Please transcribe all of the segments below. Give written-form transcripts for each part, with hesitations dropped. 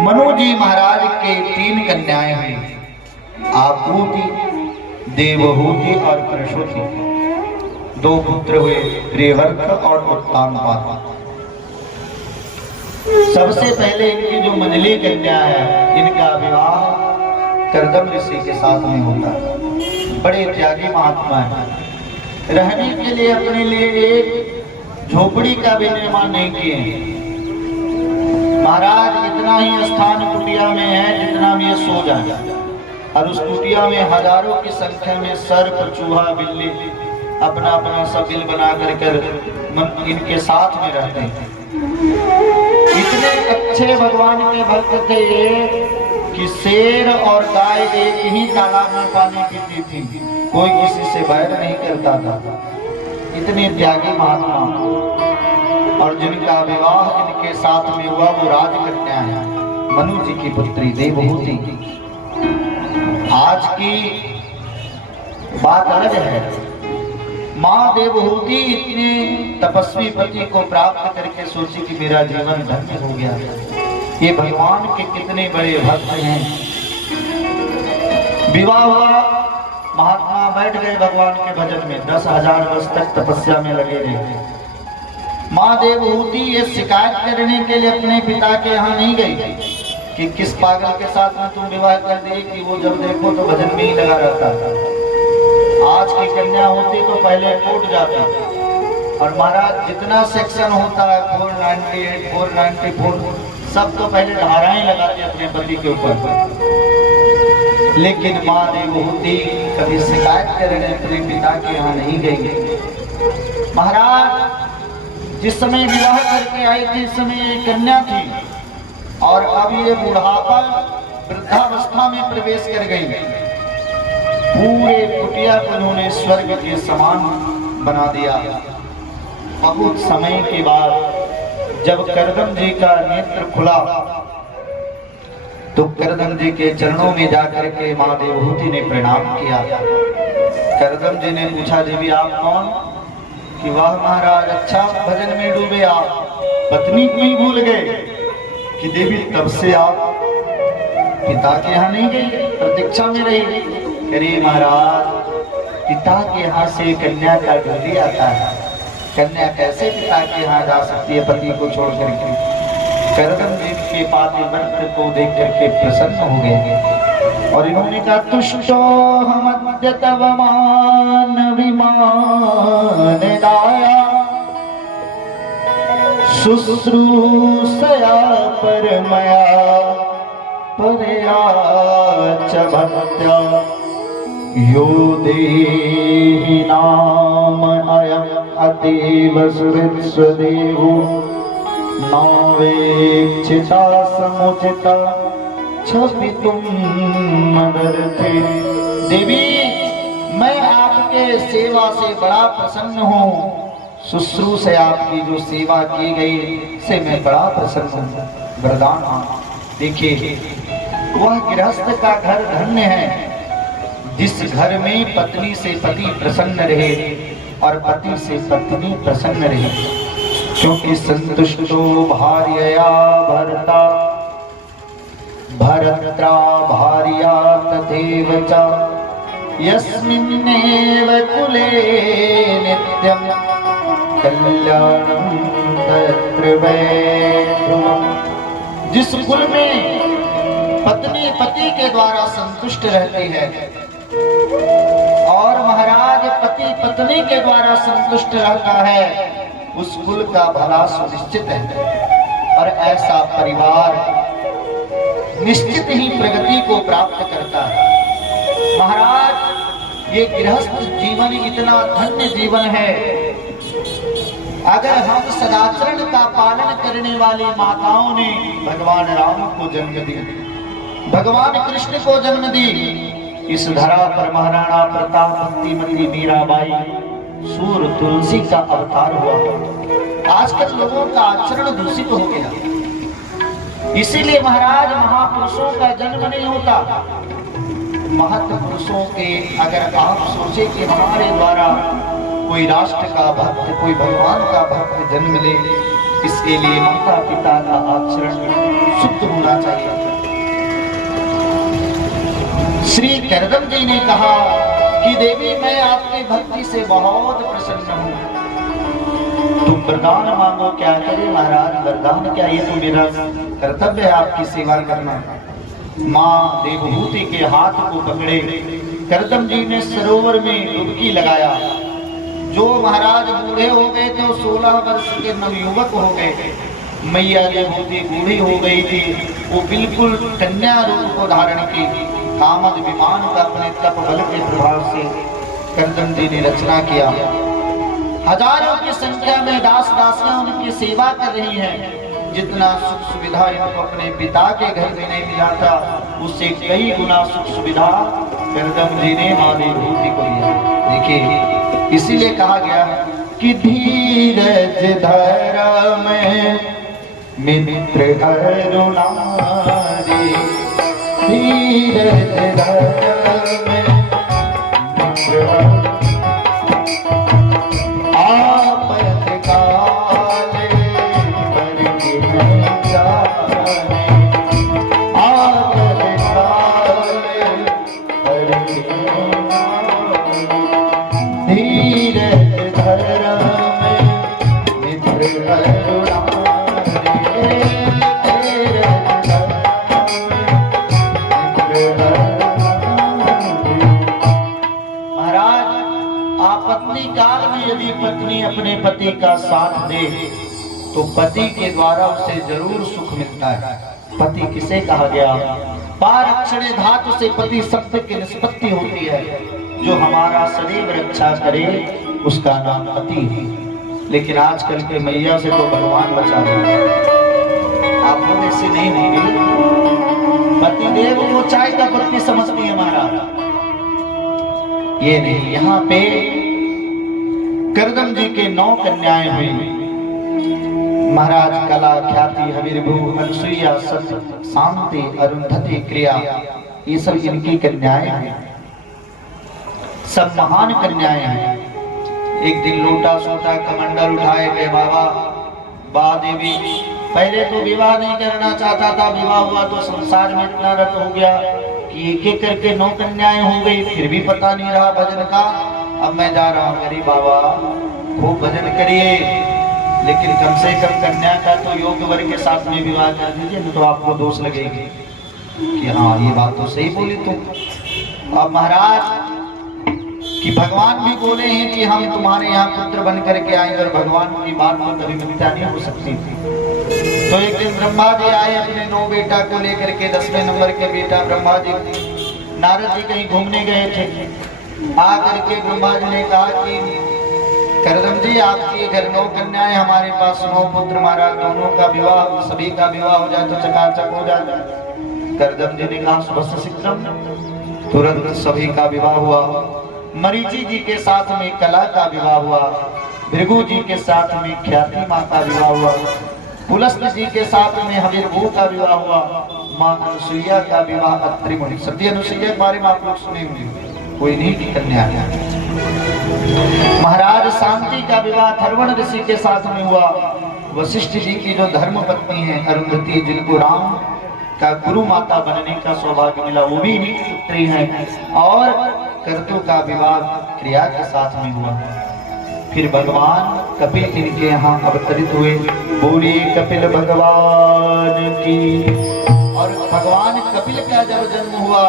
मनु जी महाराज के 3 कन्याएं हुई, आपूति, देवहूति और प्रसूति। 2 पुत्र हुए, प्रियव्रत और उत्तानपाद। सबसे पहले इनकी जो मंझली कन्या है, इनका विवाह कर्दम ऋषि के साथ में होता है। बड़े त्यागी महात्मा है, रहने के लिए अपने लिए एक झोपड़ी का भी निर्माण नहीं किए। महाराज इतना ही स्थान कुटिया में है जितना में ये सो जाए, और उस कुटिया में हजारों की संख्या में सर्प, चूहा, बिल्ली अपना अपना सब बिल बना कर इनके साथ में रहते हैं। इतने अच्छे भगवान के भक्त थे ये कि शेर और गाय एक ही तालाब में पानी पीती थी, कोई किसी से बैर नहीं करता था। इतने त्यागी महात्मा, और जिनका विवाह इनके साथ में हुआ वो राजकन्या है, मनु जी की पुत्री देवहूति। आज की बात अलग है। माँ देवहूति इतने तपस्वी पति को प्राप्त करके सोची कि मेरा जीवन धन्य हो गया। ये भगवान के कितने बड़े भक्त हैं। विवाह हुआ, महात्मा बैठ गए भगवान के भजन में, 10,000 वर्ष तक तपस्या में लगे रहे। माँ देवहूति ये शिकायत करने के लिए अपने पिता के यहाँ नहीं गई कि किस पागल के साथ में तुम विवाह कर दी, कि वो जब देखो तो भजन में ही लगा रहता था। आज की कन्या होती तो पहले टूट जाता, और महाराज जितना सेक्शन होता है 498, 494 सब तो पहले धाराएं लगाते अपने पति के ऊपर। लेकिन माँ देवहूति कभी शिकायत करने अपने पिता के यहाँ नहीं गई। महाराज जिस समय विवाह करके आई थी, इस समय एक कन्या थी, और अब ये बुढ़ापा वृद्धावस्था में प्रवेश कर गई। पूरे कुटिया को उन्होंने स्वर्ग के समान बना दिया। बहुत समय के बाद जब कर्दम जी का नेत्र खुला तो कर्दम जी के चरणों में जाकर के माँ देवहूति ने प्रणाम किया। कर्दम जी ने पूछा, देवी आप कौन? कि वाह महाराज, अच्छा भजन में डूबे आप, पत्नी को ही भूल गए। कि देवी तब से आप पिता के यहाँ नहीं गई, प्रतीक्षा में रही। अरे महाराज, पिता के यहाँ से कन्या का डोली आता है, कन्या कैसे पिता के यहाँ जा सकती है पति को छोड़ करके? कर्दम जी के पातिव्रत को देख करके प्रसन्न हो गए, और इन्होंने कहा, तुष्टो हमद्य तव मान विमान दाया, शुश्रूषया परमया परया च भक्त्या, यो देहि नाम अयम् अतीव सुहृत्स्वदेहो, नावेक्षिता समुचिता छपितुम मदर्थे। देवी, मैं आपके सेवा से बड़ा प्रसन्न हूँ। शुश्रूषा आपकी जो सेवा की गई से मैं बड़ा प्रसन्न हूँ। वरदान देखिए, वह गृहस्थ का घर धन्य है जिस घर में पत्नी से पति प्रसन्न रहे और पति से पत्नी प्रसन्न रहे। क्योंकि संतुष्टो भार्यया भर्ता भर्त्रा भार्या तथैव च, यस्मिन्नेव कुले नित्यं कल्याणं तत्र वैभवम्। जिस कुल में पत्नी पति के द्वारा संतुष्ट रहती है और महाराज पति पत्नी के द्वारा संतुष्ट रहता है, उस कुल का भला सुनिश्चित है, और ऐसा परिवार निश्चित ही प्रगति को प्राप्त करता है। महाराज, ये गृहस्थ जीवन इतना धन्य जीवन है। अगर हम सदाचरण का पालन करने वाली माताओं ने भगवान राम को जन्म दिया, भगवान कृष्ण को जन्म दी, इस धरा पर महाराणा प्रताप, भक्तिमती मीराबाई, सूर तुलसी का अवतार हुआ। आजकल लोगों का आचरण दूषित हो गया, इसीलिए महाराज महापुरुषों का जन्म नहीं होता। महत्पुरुषों के अगर आप सोचे कि हमारे द्वारा कोई राष्ट्र का भक्त, कोई भगवान का भक्त जन्म ले, इसके लिए माता पिता का आचरण शुद्ध होना चाहिए। श्री करदम जी ने कहा कि देवी मैं आपकी भक्ति से बहुत प्रसन्न हूँ, तुम वरदान मांगो। क्या करे महाराज, वरदान क्या, ये तो मेरा कर्तव्य है आपकी सेवा करना। माँ देवभूति के हाथ को पकड़े करदम जी ने सरोवर में डुबकी लगाया। जो महाराज बूढ़े हो गए थे 16 वर्ष के नवयुवक हो गए। मैया देवभूति बूढ़ी हो गई थी, वो बिल्कुल कन्या रूप को धारण की। कामद विमान का अपने तप बल के प्रभाव से करदम जी ने रचना किया। हजारों की संख्या में दास दासियां उनकी सेवा कर रही हैं। जितना सुख सुविधा इनको अपने पिता के घर में नहीं मिला था, उससे कई गुना सुख सुविधा करदम जी ने माँ देवभूति को दिया। देखिए इसीलिए कहा गया कि धीरज धर में मित्र करुणारी, धीरज धर में मित्र पत्नी अपने पति का साथ दे तो पति के द्वारा उसे जरूर सुख मिलता है। पति किसे कहा गया? पारक्षणे धातु से पति शब्द की निष्पत्ति होती है। जो हमारा सदैव रक्षा करे उसका नाम पति है। लेकिन आजकल के मैया से तो भगवान बचा रहे। आप लोग ऐसे नहीं होंगे। पति देव को चाय का पत्नी समझती है हमारा, ये नहीं। यहाँ पे करदम जी के 9 कन्याएं हुई। महाराज कला, ख्याति, हविर्भू, अनसुईया, सत्य, शांति, अरुंधति, क्रिया, ये सब इनकी कन्याएं हैं। सब महान कन्याएं हैं। एक दिन लोटा सोटा कमंडल उठाए गए बाबा देवी। पहले तो विवाह नहीं करना चाहता था, विवाह हुआ तो संसार में इतना रत हो गया कि एक एक करके 9 कन्याएं हो गई। फिर भी पता नहीं रहा भजन का। अब मैं जा रहा हूँ, मेरी बाबा खूब भजन करिए, लेकिन कम से कम कन्या का तो योग्य वर्ग के साथ में विवाह कर दीजिए, नहीं तो आपको दोष लगेगी कि हाँ ये बात तो सही बोली तुम। अब महाराज कि भगवान भी बोले हैं कि हम तुम्हारे यहाँ पुत्र बन करके आएंगे, और भगवान की बात तो कभी मिथ्या नहीं हो सकती थी। तो एक दिन ब्रह्मा जी आए अपने 9 बेटा को लेकर के। 10वें नंबर के बेटा ब्रह्मा जी, नारद जी कहीं घूमने गए थे। आकर के ब्रह्मा जी ने कहा कि करदम जी आपके घर 9 कन्याएं, हमारे पास 9 पुत्र, महाराज दोनों का विवाह, सभी का विवाह हो जाए तो चकाचक हो जाए। करदम जी ने कहा सुबह शीघ्रम, तुरंत सभी का विवाह हुआ। मरीचि जी के साथ में कला का विवाह हुआ। भृगु जी के साथ में ख्याति माँ का विवाह हुआ। पुलस्त्य जी के साथ में हविर्भू का विवाह हुआ। माँ अनुसुईया का विवाह अत्रि मुनि, सती अनुसुईया के बारे में आप लोग सुने होंगे, कोई नहीं की कन्या। महाराज शांति का विवाह थर्वण ऋषि के साथ में हुआ। वशिष्ठ जी की जो धर्म पत्नी है अरुंधति, जिनको राम का गुरु माता बनने का सौभाग्य मिला, वो भी इन्हीं की पुत्री है। और कर्तु का विवाह क्रिया के साथ में हुआ। फिर भगवान कपिल इनके यहाँ अवतरित हुए। बोलिए कपिल भगवान की। और भगवान कपिल का जब जन्म हुआ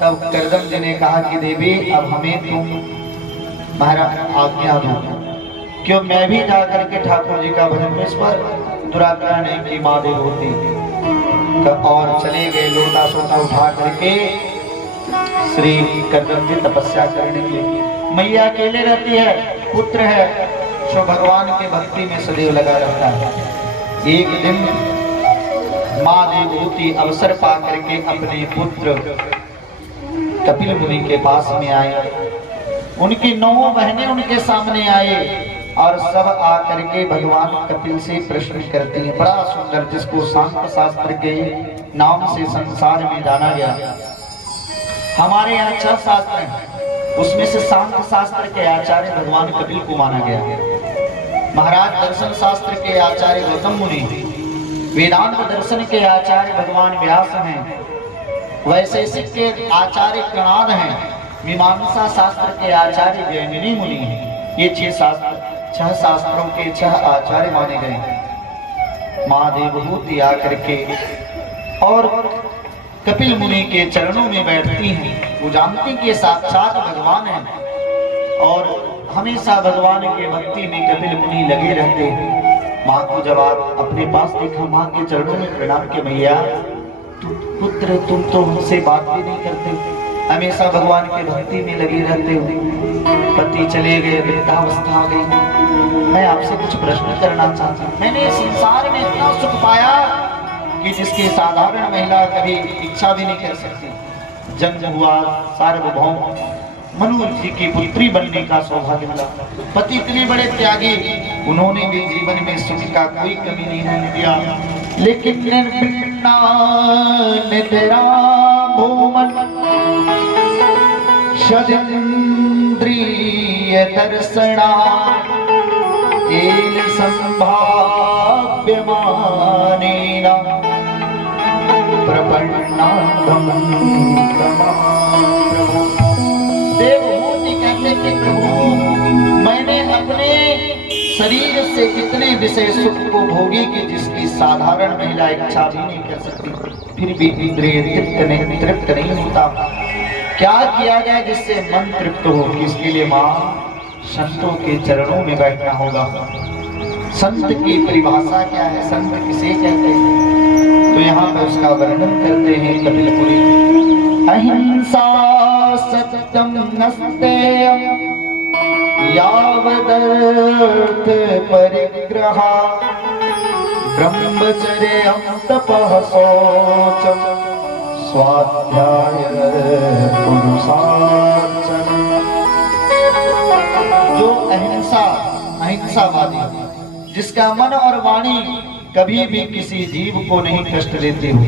तब करदम जी ने कहा कि देवी अब हमें तुम महाराज आज्ञा दो, क्यों मैं भी जा करके ठाकुर जी का भजन में। इस पर दुराग्रह नहीं की माँ देवभूति, और चले गए लोटा सोटा उठा करके श्री करदम जी तपस्या करने के लिए। मैया अकेले रहती है, पुत्र है जो भगवान के भक्ति में सदैव लगा रहता है। एक दिन माँ देवभूति अवसर पा करके अपने पुत्र कपिल मुनि के पास में आए। उनकी 9 बहनें उनके सामने आए और सब आकर के भगवान कपिल से प्रश्न करती हैं। बड़ा सुंदर, जिसको सांख्य शास्त्र के नाम से संसार में जाना गया। हमारे यहाँ 6 शास्त्र हैं, उसमें से सांख्य शास्त्र के आचार्य भगवान कपिल को माना गया। महाराज दर्शन शास्त्र के आचार्य गौतम मुनि, वेदांत दर्शन के आचार्य भगवान व्यास हैं, वैशेषिक के आचार्य कणाद हैं, मीमांसा शास्त्र के आचार्य जैमिनी मुनि हैं। ये छह शास्त्रों के 6 आचार्य माने गए। माँ देवहूति आकर के और कपिल मुनि के चरणों में बैठती हैं। वो जानती कि साक्षात भगवान हैं और हमेशा भगवान के भक्ति में कपिल मुनि लगे रहते हैं। माँ को जब आप अपने पास देखा, माँ के चरणों में प्रणाम के, मैया पुत्र तुम तो हमसे बात भी नहीं करते, हमेशा भगवान के भक्ति में लगे रहते हो, पति चले गए, वृद्धावस्था आ गई, मैं आपसे कुछ प्रश्न करना चाहता हूँ। मैंने संसार में इतना सुख पाया कि जिसकी साधारण महिला कभी इच्छा भी नहीं कर सकती। जन्म हुआ, सार्वभौम मनु जी की पुत्री बनने का सौभाग्य मिला। पति इतने बड़े त्यागी, उन्होंने भी जीवन में सुख का कोई कमी नहीं रहने दिया। लेकिन तेरा भूमन षदिन्द्रिय दर्शना एल संभाव्यमानेन प्रपन्नादं देवहूति कहते कि प्रभु, मैंने अपने शरीर से इतने विषय सुख को भोगी कि जिसकी साधारण महिला इच्छा भी नहीं कर सकती, फिर भी इंद्रिय तृप्त नहीं होता। क्या किया जाए जिससे मन तृप्त हो? इसके लिए माँ संतों के चरणों में बैठना होगा। संत की परिभाषा क्या है, संत किसे कहते हैं? तो यहाँ पर उसका वर्णन करते हैं कपिल पुरी। अहिंसा सत्यम नस्तेयं यावदर्थ परिग्रह ब्रह्मचर्यं तपः शौचम स्वाध्याय पुरुषार्चन। जो अहिंसावादी, जिसका मन और वाणी कभी भी किसी जीव को नहीं कष्ट देती हो।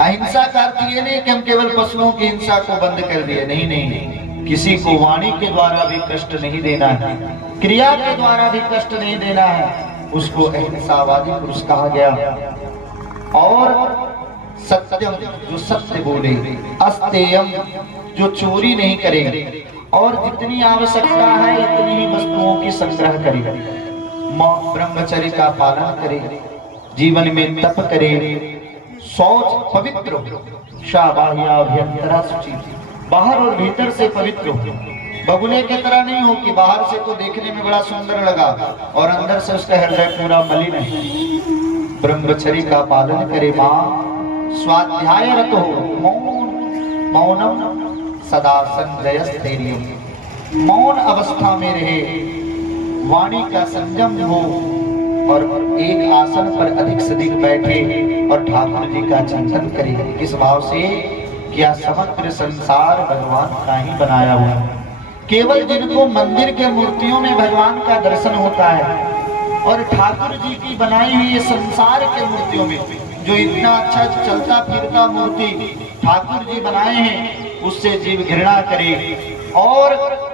अहिंसा का अर्थ ये नहीं कि हम केवल पशुओं की हिंसा को बंद कर दिए, नहीं, किसी को वाणी के द्वारा भी कष्ट नहीं देना है, क्रिया के द्वारा भी कष्ट नहीं देना है, उसको अहिंसावादी पुरुष कहा गया। और सत्यम, जो सत्य बोले, अस्तेयम, जो चोरी नहीं करे, और जितनी आवश्यकता है इतनी ही वस्तुओं की संग्रह करे, ब्रह्मचर्य का पालन करे, जीवन में तप करे, शौच पवित्र हो, शाबाह्याभ्यंतरा शुचि, बाहर और भीतर से पवित्र हो। बगुले की तरह नहीं हो कि बाहर से तो देखने में बड़ा सुंदर लगा और अंदर से उसका हृदय पूरा मलिन है। ब्रह्मचर्य का पालन करे। माँ स्वाध्यायरत हो, मौनम सदा संजयस्थैर्यम, मौन अवस्था में रहे, वाणी का संयम हो और एक आसन पर अधिक से अधिक बैठे और ठाकुर जी का चिंतन करे। इस भाव से क्या समग्र संसार भगवान का ही बनाया हुआ है। केवल जिनको मंदिर के मूर्तियों में भगवान का दर्शन होता है और ठाकुर जी की बनाई हुई ये संसार के मूर्तियों में जो इतना अच्छा चलता फिरता मूर्ति ठाकुर जी बनाए हैं, उससे जीव घृणा करे। और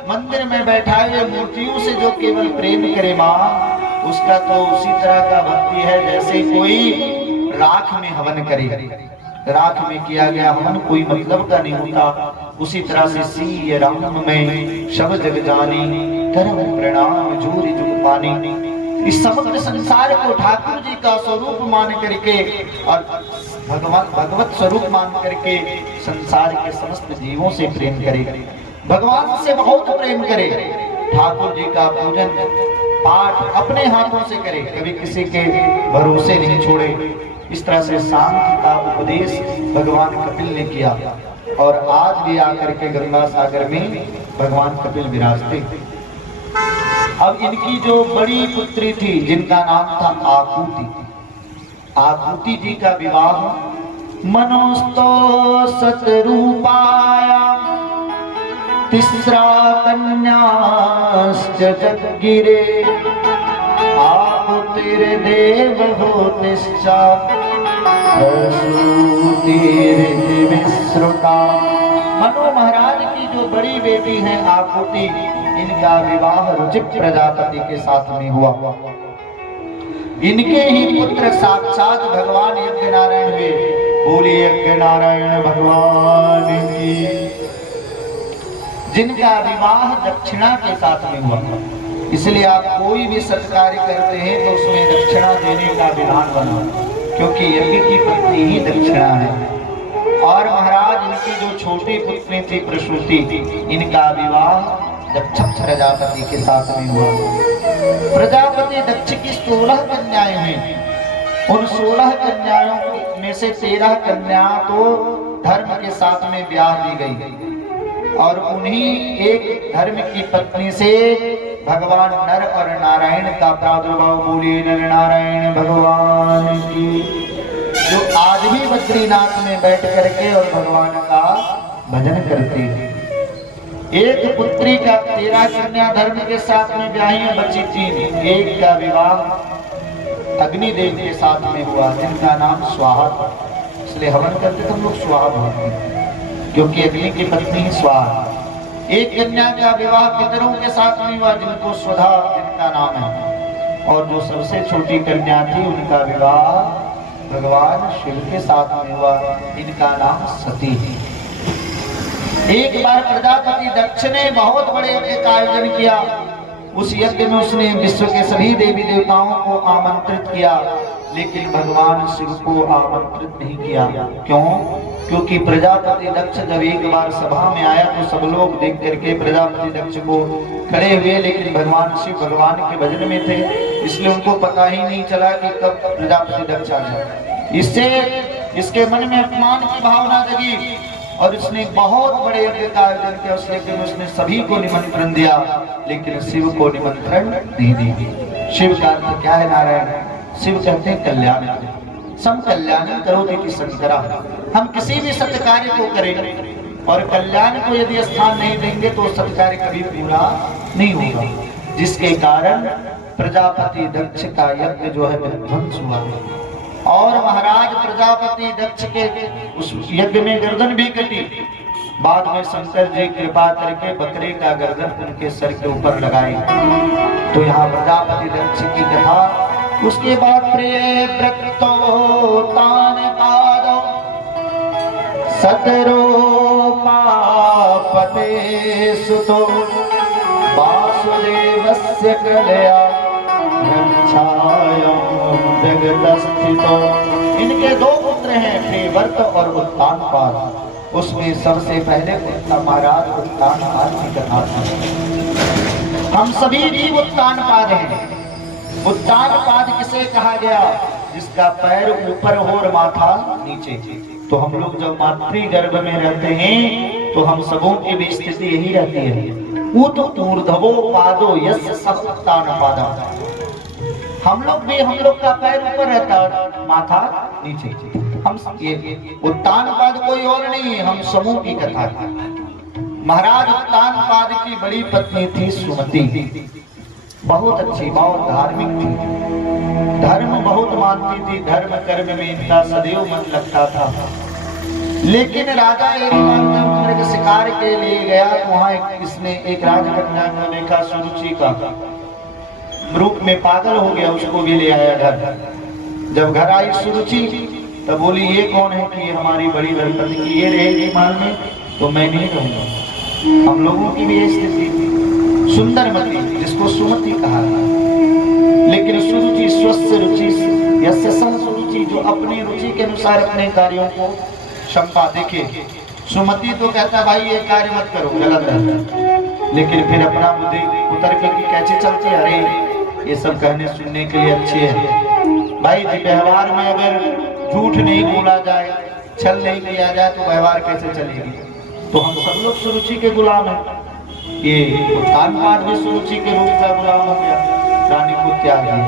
मंदिर में बैठाए हुए मूर्तियों से जो केवल प्रेम करे माँ, उसका तो उसी तरह का भक्ति है जैसे कोई राख में हवन करे। राख में किया गया हवन कोई मतलब का नहीं होता। उसी तरह से सीय राम में शब जग जानी, करम प्रणाम जूरी जुग पानी। इस समग्र संसार को ठाकुर जी का स्वरूप मान करके और भगवत स्वरूप मान करके संसार के समस्त जीवों से प्रेम करे, भगवान से बहुत प्रेम करे। ठाकुर जी का पूजन पाठ अपने हाथों से करे, कभी किसी के भरोसे नहीं छोड़े। इस तरह से शांति का उपदेश भगवान कपिल ने किया और आज भी आकर के गंगा सागर में भगवान कपिल विराजते। अब इनकी जो बड़ी पुत्री थी जिनका नाम था आकुति, आकुति जी का विवाह मनोस्तो सतरूपाया तिस्रा कन्याश्च जगगिरे आकुतिर्देव होतिश्च प्रसूतिर्विश्रुता। मनु महाराज की जो बड़ी बेटी है आकुति, इनका विवाह रुचिक प्रजापति के साथ में हुआ। इनके ही पुत्र साक्षात भगवान यज्ञ नारायण हुए। बोलिए यज्ञ नारायण भगवान की। जिनका विवाह दक्षिणा के साथ में हुआ। इसलिए आप कोई भी सत्कार्य करते हैं तो उसमें दक्षिणा देने का विधान बना, क्योंकि यज्ञ की पत्नी ही दक्षिणा है। और महाराज इनकी जो छोटी पुत्री थी प्रसूति, इनका विवाह दक्ष प्रजापति के साथ में हुआ। प्रजापति दक्ष की 16 कन्याएं हैं। उन 16 कन्याओं में से 13 कन्या तो धर्म के साथ में ब्याह दी गई, और उन्हीं एक धर्म की पत्नी से भगवान नर और नारायण का प्रादुर्भाव। बोलिए नर नारायण भगवान की। जो आज भी बद्रीनाथ में बैठ करके और भगवान का भजन करते हैं। एक पुत्री का 13 कन्या धर्म के साथ में ब्याही बची 3। एक का विवाह अग्निदेव के साथ में हुआ, जिनका नाम स्वाहा था। इसलिए हवन करते तो हम लोग स्वाहा बोलते हैं, क्योंकि अग्नि की पत्नी ही स्वाहा। एक कन्या का विवाह पितरों के साथ में हुआ, जिनको स्वधा जिनका नाम है। और जो सबसे छोटी कन्या थी, उनका विवाह भगवान शिव के साथ में हुआ, इनका नाम सती है। एक बार प्रजापति दक्ष ने बहुत बड़े यज्ञ का आयोजन किया। उस यज्ञ में उसने विश्व के सभी देवी देवताओं को आमंत्रित किया, लेकिन भगवान शिव को आमंत्रित नहीं किया। क्यों? क्योंकि प्रजापति दक्ष जब एक बार सभा में आया तो सब लोग देख करके प्रजापति दक्ष को खड़े हुए, लेकिन भगवान शिव भगवान के भजन में थे, इसलिए उनको पता ही नहीं चला कि कब प्रजापति दक्ष आ जाए। इससे इसके मन में अपमान की भावना जगी और इसने बहुत बड़े यज्ञ का आयोजन किया। उस यज्ञ में उसने सभी को निमंत्रण दिया, लेकिन शिव को निमंत्रण नहीं दिया। शिव का अर्थ क्या है नारायण? शिव कहते हैं कल्याण। सम कल्याण करोति शंकरा। हम किसी भी सत्कार्य को करें और कल्याण को यदि स्थान नहीं देंगे तो सत्कार्य कभी पूरा नहीं होगा, जिसके कारण प्रजापति दक्ष का यज्ञ जो है ध्वंस हुआ। और महाराज प्रजापति दक्ष के उस यज्ञ में गर्दन भी कटी। बाद में शंकर जी कृपा करके बकरे का गर्दन उनके सर के ऊपर लगाई। तो यहाँ प्रजापति दक्ष की कथा। उसके बाद प्रिय व्रतो तान पादो सतरो पापते सुतो वासुदेवस्य कलया इनके 2 पुत्र हैं, प्रियव्रत और उत्तानपाद। उसमें सबसे पहले महाराज उत्तानपाद की कथा थी। हम सभी जीव उत्तानपाद हैं। उत्तानपाद किसे कहा गया? जिसका पैर ऊपर हो और माथा नीचे। तो हम लोग जब मातृ गर्भ में रहते हैं तो हम सबों की भी स्थिति यही रहती है। उत ऊर्ध्वो पादो यस्य स उत्तानपादः। हम लोग का पैर ऊपर रहता है, माथा नीचे। हम ये उत्तानपाद कोई और नहीं है, हम समूह की कथा है। महाराज उत्तानपाद की बड़ी पत्नी थी सुमति। बहुत अच्छी, बहुत धार्मिक थी, धर्म बहुत मानती थी। धर्म कर्म में इनका सदैव मन लगता था। लेकिन राजा एक बार जब मृग शिकार के लिए गया तो वहां इसने एक राजकन्या को देखा, सुरुचि का रूप में पागल हो गया, उसको भी ले आया घर। जब घर आई सुरुचि तब बोली ये कौन है कि ये हमारी बड़ी बहन की ये रहेगी मान में, तो मैं नहीं रहूंगा। हम लोगों की भी ये स्थिति थी। सुंदरमती जिसको सुमति कहा था, लेकिन सुरुचि स्वस्थ रुचि यस्य सह सुरुचि, जो अपनी रुचि के अनुसार अपने कार्यों को संपादिके। सुमति तो कहता भाई ये कार्य मत करो, गलत है, लेकिन फिर अपना बुद्धि उतर के कि कैसे चलती, अरे ये सब कहने सुनने के लिए अच्छे हैं भाई। व्यवहार में अगर झूठ नहीं बोला जाए, छल नहीं किया जाए तो व्यवहार कैसे चलेगी? तो हम सब लोग सुरुचि के गुलाम हैं। ये उत्तानपाद भी सुरुचि के रूप का गुलाम हो गया, रानी को त्याग दिया।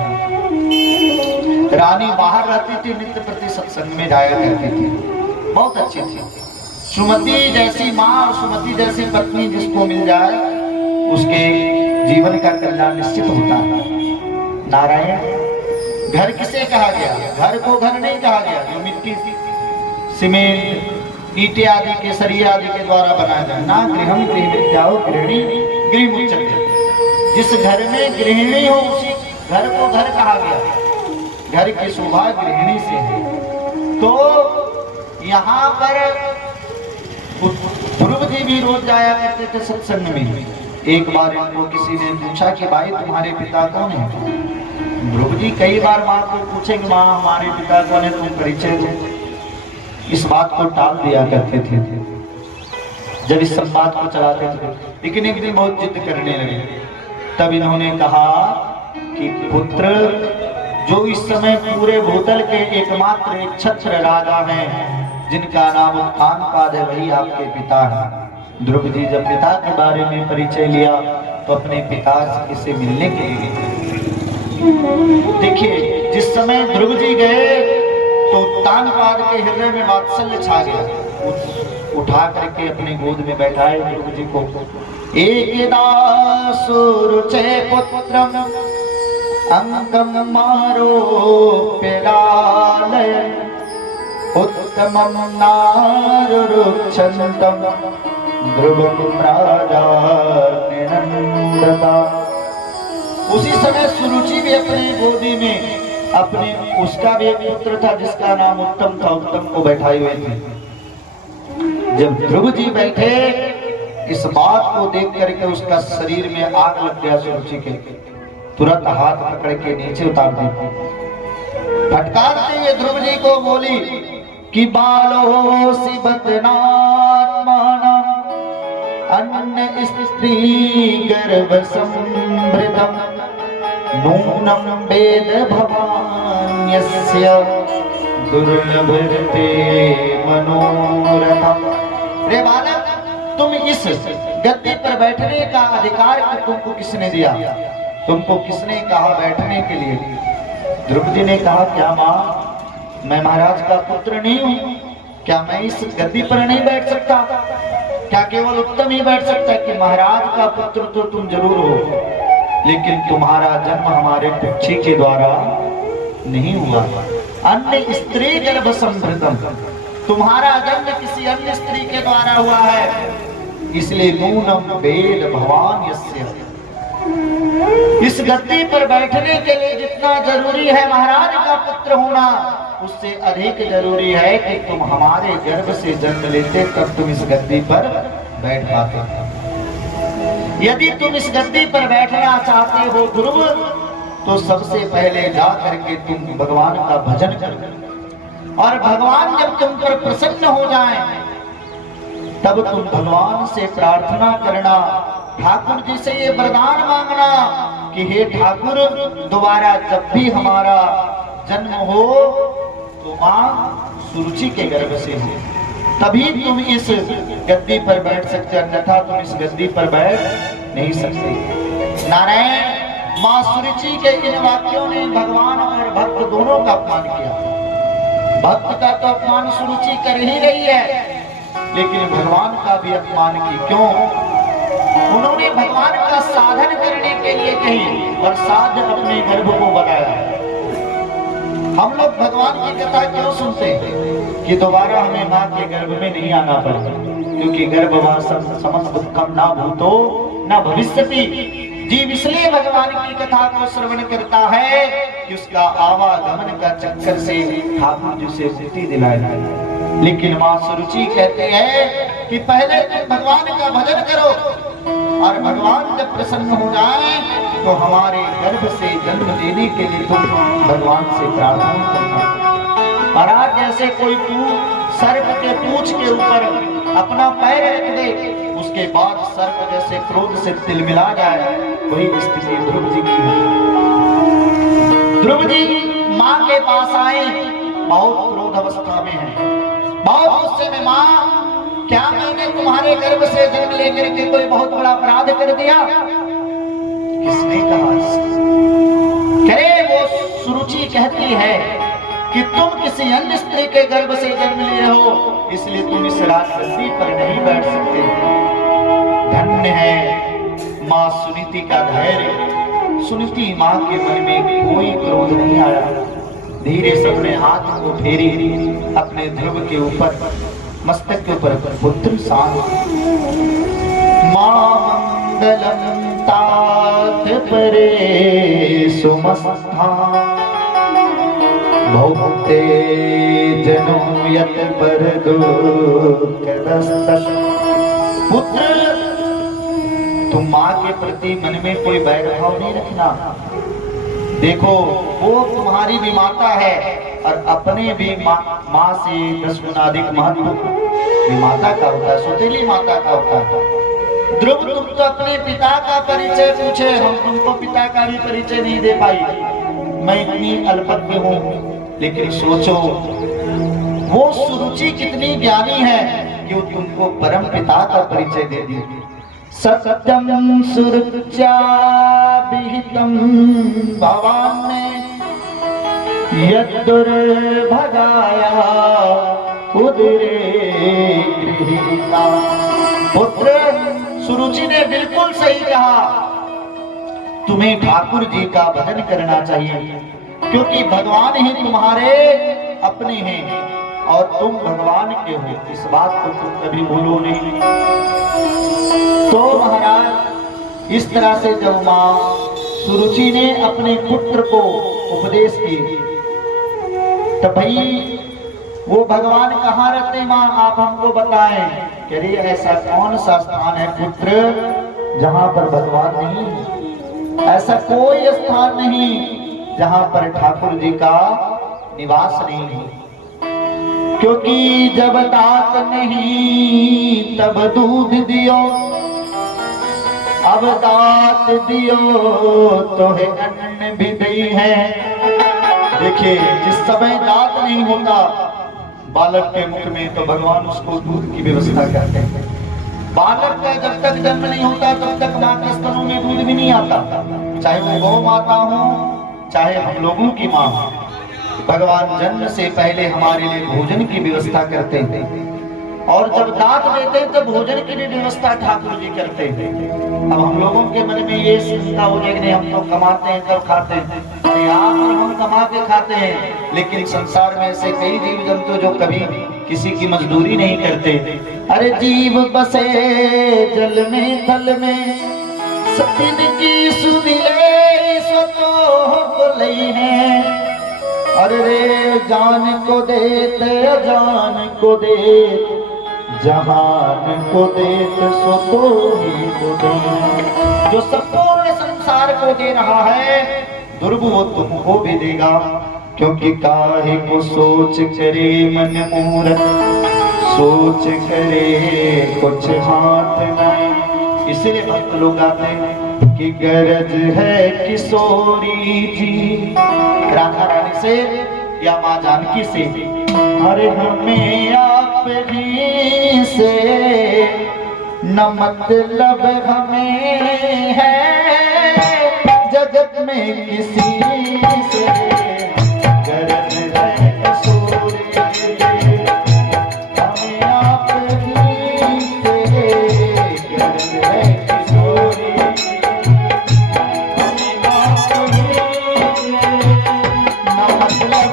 रानी बाहर रहती थी, नित्य प्रति सत्संग में जाया करती थी, बहुत अच्छी थी। सुमति जैसी माँ और सुमति जैसी पत्नी जिसको मिल जाए उसके जीवन का कल्याण निश्चित होता है। नारायण घर किसे कहा गया? घर को घर नहीं कहा गया जो मिट्टी सीमेंट ईटे आदि के सरिये आदि के द्वारा बनाया जाए ना। गृहम गृहमित्याहो गृहिणी गृहमुच्यते। जिस घर में गृहिणी हो उसी घर को घर कहा गया। घर की शोभा गृहिणी से है। तो यहाँ पर ध्रुव जी भी रोज जाया करते थे सत्संग में। एक बार इनको किसी ने पूछा कि भाई तुम्हारे पिता कौन है? ध्रुव जी कई बार माँ को पूछेंगे, माँ हमारे पिता कौन है, तुम परिचय दो। इस बात को टाल दिया करते थे जब इस संवाद को चलाते थे। लेकिन एक दिन बहुत जिद करने लगे। तब इन्होंने कहा कि पुत्र, जो इस समय पूरे भूतल के एकमात्र एक छत्र राजा हैं जिनका नाम उत्तानपाद है, वही आपके पिता हैं। ध्रुव जी जब पिता के बारे में परिचय लिया तो अपने पिता से मिलने के लिए देखिए, जिस समय ध्रुव जी गए तो उत्तानपाद के हृदय में वात्सल्य छा गया। उठा करके अपने गोद में बैठाए ध्रुव जी को। एकदा सुरुचे पुत्रम अंगम मारोप्य लालयन् उत्तमं नारुरुक्षन्तम् ध्रुवं राजा निनन्दता। उसी समय सुरुचि भी अपने गोदी में अपने उसका भी एक पुत्र था जिसका नाम उत्तम था, उत्तम को बैठाए हुए थे। जब ध्रुव जी बैठे, इस बात को देख करके उसका शरीर में आग लग गया। सुरुचि के तुरंत हाथ पकड़ के नीचे उतार दी। फटकारते हुए ध्रुव जी को बोली कि बालोऽसि बदनात्मानं अन्य स्त्री गर्भ संभृतम् नूनं वेद भवान्यस्य दुर्लभते मनोरथम्। रे बालक, तुम इस गद्दी पर बैठने का अधिकार तुमको किसने दिया? तुमको किसने कहा बैठने के लिए? ध्रुव जी ने कहा, क्या माँ, मैं महाराज का पुत्र नहीं हूँ? क्या मैं इस गद्दी पर नहीं बैठ सकता? क्या केवल उत्तम ही बैठ सकता है? कि महाराज का पुत्र तो तुम जरूर हो, लेकिन तुम्हारा जन्म हमारे पुच्छी के द्वारा नहीं हुआ। अन्य स्त्री गर्भ संभृतम, तुम्हारा जन्म किसी अन्य स्त्री के द्वारा हुआ है। इसलिए नूनम वेद भवान यस्य, इस गद्दी पर बैठने के लिए जितना जरूरी है महाराज का पुत्र होना, उससे अधिक जरूरी है कि तुम हमारे गर्भ से जन्म लेते, तब तुम इस गद्दी पर बैठ पाते। यदि तुम इस गद्दी पर बैठना चाहते हो ध्रुव, तो सबसे पहले जा करके तुम भगवान का भजन करो, और भगवान जब तुम पर प्रसन्न हो जाएं, तब तुम भगवान से प्रार्थना करना, ठाकुर जी से ये वरदान मांगना कि हे ठाकुर, दोबारा जब भी हमारा जन्म हो तो मां सुरुचि के गर्भ से हो, तभी तुम इस गद्दी पर बैठ सकते, अन्यथा तुम इस गद्दी पर बैठ नहीं सकते। नारायण, मां सुरुचि के इन वाक्यों ने भगवान और भक्त दोनों का अपमान किया। भक्त का तो अपमान सुरुचि कर ही रही है, लेकिन भगवान का भी अपमान की। क्यों? उन्होंने भगवान का साधन करने के लिए कही और साध अपने गर्भ को बनाया। हम लोग भगवान की कथा क्यों सुनते हैं? कि दोबारा हमें माँ के गर्भ में नहीं आना पड़ता, क्योंकि गर्भवासम समस्त दुःखम न भूतो न भविष्यति। जीव इसलिए भगवान की कथा को श्रवण करता है कि उसका आवागमन का चक्कर से ठाकुर जी से मुक्ति दिलाए। लेकिन माँ सुरुचि कहते हैं कि पहले तुम भगवान का भजन करो, और भगवान जब प्रसन्न हो जाए तो हमारे गर्भ से जन्म देने के लिए तुम भगवान से प्रार्थना करना। महाराज, जैसे कोई सर्प के पूंछ के ऊपर अपना पैर रख दे, उसके बाद सर्प जैसे क्रोध से तिलमिला जाए, वही स्थिति ध्रुव जी की है। ध्रुव जी माँ के पास आए, बहुत क्रोध अवस्था में है, बहुत गुस्से में। माँ, क्या मैंने तुम्हारे गर्भ से जन्म लेकर के कोई बहुत बड़ा अपराध कर दिया? किसने कहा? करे वो सुरुचि कहती है कि तुम किसी अन्य स्त्री के गर्भ से जन्म लिए हो, इसलिए तुम इस राजगद्दी पर नहीं बैठ सकते। धन्य है माँ सुनीति का धैर्य। सुनीति माँ के मन में कोई क्रोध नहीं आया। धीरे से अपने हाथ को फेरी अपने ध्रुव के ऊपर, मस्तक के ऊपर, पुत्र शांत। मां मंगलम तात परे सुमस्था भोक्ते जनो यत पर दुःखदस्तत्। पुत्र, तुम माँ के प्रति मन में कोई बैरभाव नहीं रखना। देखो, वो तुम्हारी भी माता है और अपने भी माँ से 10 गुना अधिक महत्व भी माता का होता है, सौतेली माता का होता है। ध्रुव, तुम तो अपने पिता का परिचय पूछे, हम तुमको पिता का भी परिचय नहीं दे पाई। मैं इतनी अल्पज्ञ हूँ, लेकिन सोचो वो सुरुचि कितनी ज्ञानी है कि वो तुमको परम पिता का परिचय दे दी। सत्यम सुरुच्या विहितम भवान यदुर्भगाया उदरे गृहीता। पुत्र, सुरुचि ने बिल्कुल सही कहा, तुम्हें ठाकुर जी का भजन करना चाहिए, क्योंकि भगवान ही तुम्हारे अपने हैं और तुम भगवान के हो। इस बात को तुम कभी भूलो नहीं। तो महाराज, इस तरह से जब माँ सुरुचि ने अपने पुत्र को उपदेश किए, तो भाई वो भगवान कहाँ रहते माँ, आप हमको बताएं। कह रही, ऐसा कौन सा स्थान है पुत्र जहाँ पर भगवान नहीं? ऐसा कोई स्थान नहीं जहाँ पर ठाकुर जी का निवास नहीं है। क्योंकि जब दात नहीं तब दूध दियो, अब दात दियो तो है अन्न भी दही है। देखिए, जिस समय दांत नहीं होता बालक के मुख में, तो भगवान उसको दूध की व्यवस्था करते हैं। बालक का जब तक जन्म नहीं होता तब तक माँ के स्तनों में दूध भी नहीं आता, चाहे वो गौ माता हो चाहे हम लोगों की माँ हो। भगवान जन्म से पहले हमारे लिए भोजन की व्यवस्था करते थे, और जब दांत देते तो भोजन की भी व्यवस्था ठाकुर जी करते थे। अब हम लोगों के मन में ये चिंता हो जाएगी, हम तो कमाते हैं तब खाते हैं। अरे आप हम कमा के खाते हैं, लेकिन संसार में ऐसे कई जीव जंतु जो कभी किसी की मजदूरी नहीं करते। अरे जीव बसे जल में थल में, सतिन की सुधिले स्वतो लई है। अरे रे जान को देत अजान को देत, जहान को देत सो तो ही को दे। जो संपूर्ण संसार को दे रहा है, दुर्ग वो तुमको भी देगा। क्योंकि काहे को सोच करे मन मूरत, सोच करे कुछ हाथ नहीं। इसलिए भक्त लोग आते हैं कि गरज है किशोरी जी, राधा रानी से या माँ जानकी से, अरे हमें आप ही से न मतलब हमें है, जगत में किसी से गरज है किशोरी जी, हमें आप ही से गरज है किशोरी, हमें आप ही से न मतलब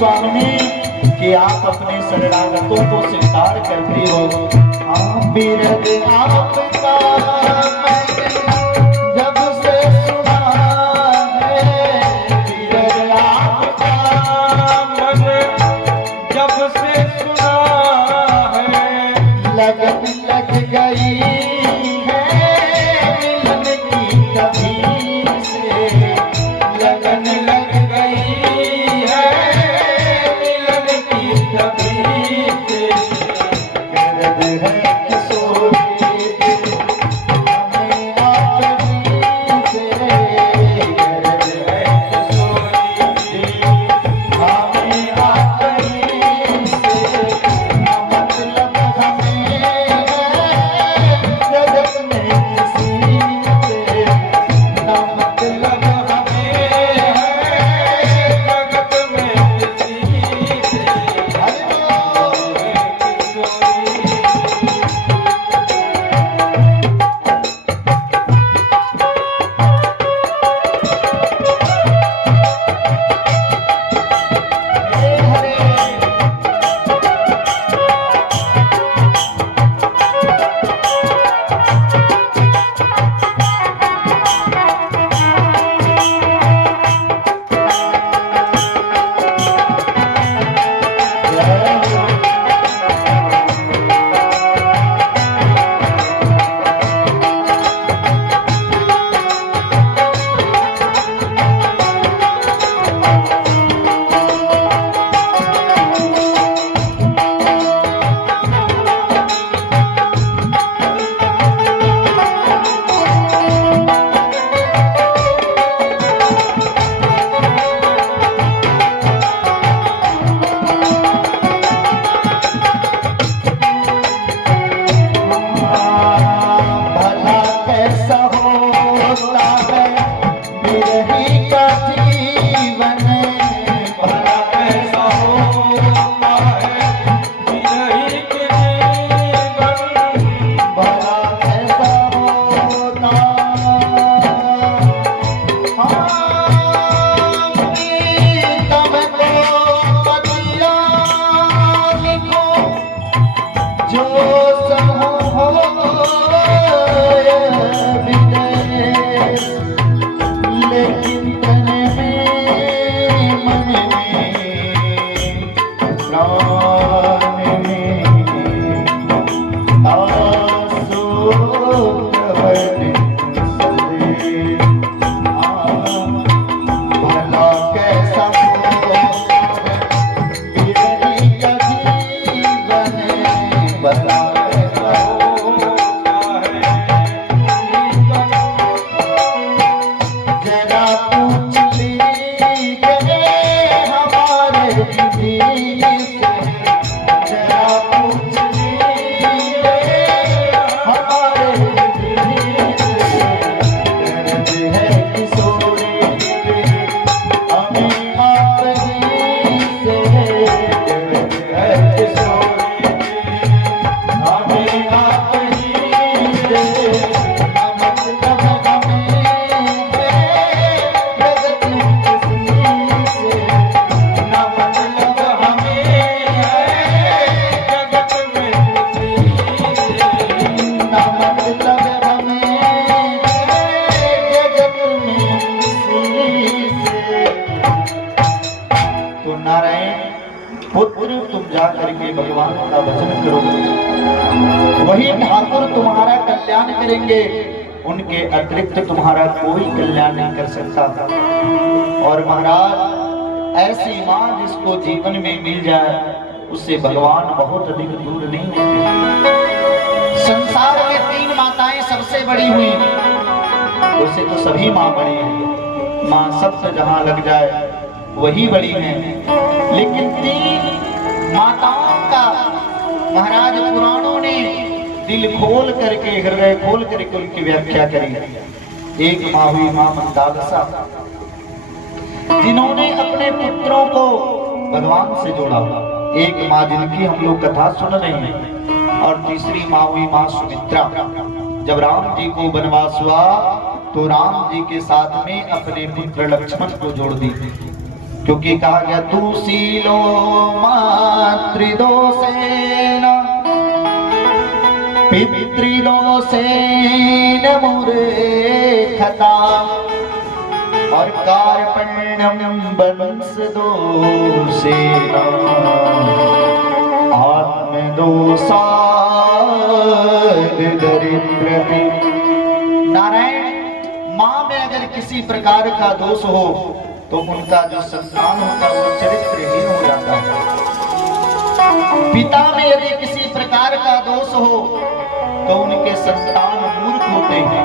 स्वामी कि आप अपने शरणागतों को स्वीकार करते हो। आप बिरद आपका मैंने जब से सुना है, बिरद आपका मैंने जब से सुना है, लगन लग गई है मिलन की कभी से, लगन लग गई है तो नारायण पुत्र तुम जा करके भगवान का भजन करो, वही ठाकुर तुम्हारा कल्याण करेंगे, उनके अतिरिक्त तुम्हारा कोई कल्याण नहीं कर सकता। और महाराज ऐसी माँ जिसको जीवन में मिल जाए उससे भगवान बहुत अधिक दूर नहीं होते। संसार में 3 माताएं सबसे बड़ी हुई, उसे तो सभी माँ बड़ी हैं, माँ सबसे जहां लग जाए वही बड़ी है। लेकिन 3 माताओं का महाराज पुराणों ने दिल खोल करके, हृदय खोल करके उनकी व्याख्या करी। एक माँ हुई माँ मंदालसा, जिन्होंने अपने पुत्रों को भगवान से जोड़ा। एक माँ जिनकी हम लोग कथा सुन रहे हैं। और तीसरी माँ हुई माँ सुमित्रा। जब राम जी को वनवास हुआ तो राम जी के साथ में अपने पुत्र लक्ष्मण को जोड़ दी, क्योंकि कहा गया तू शीलो मातृदोषेन पितृदोषेन मूर्खता और कार्पण्यम वंश दोषेन आत्मदोषाद् दरिद्रति। नारायण माँ में अगर किसी प्रकार का दोष हो तो उनका जो संतान होता है वो चरित्रहीन हो जाता है। पिता में यदि किसी प्रकार का दोष हो तो उनके संतान मूर्ख होते हैं।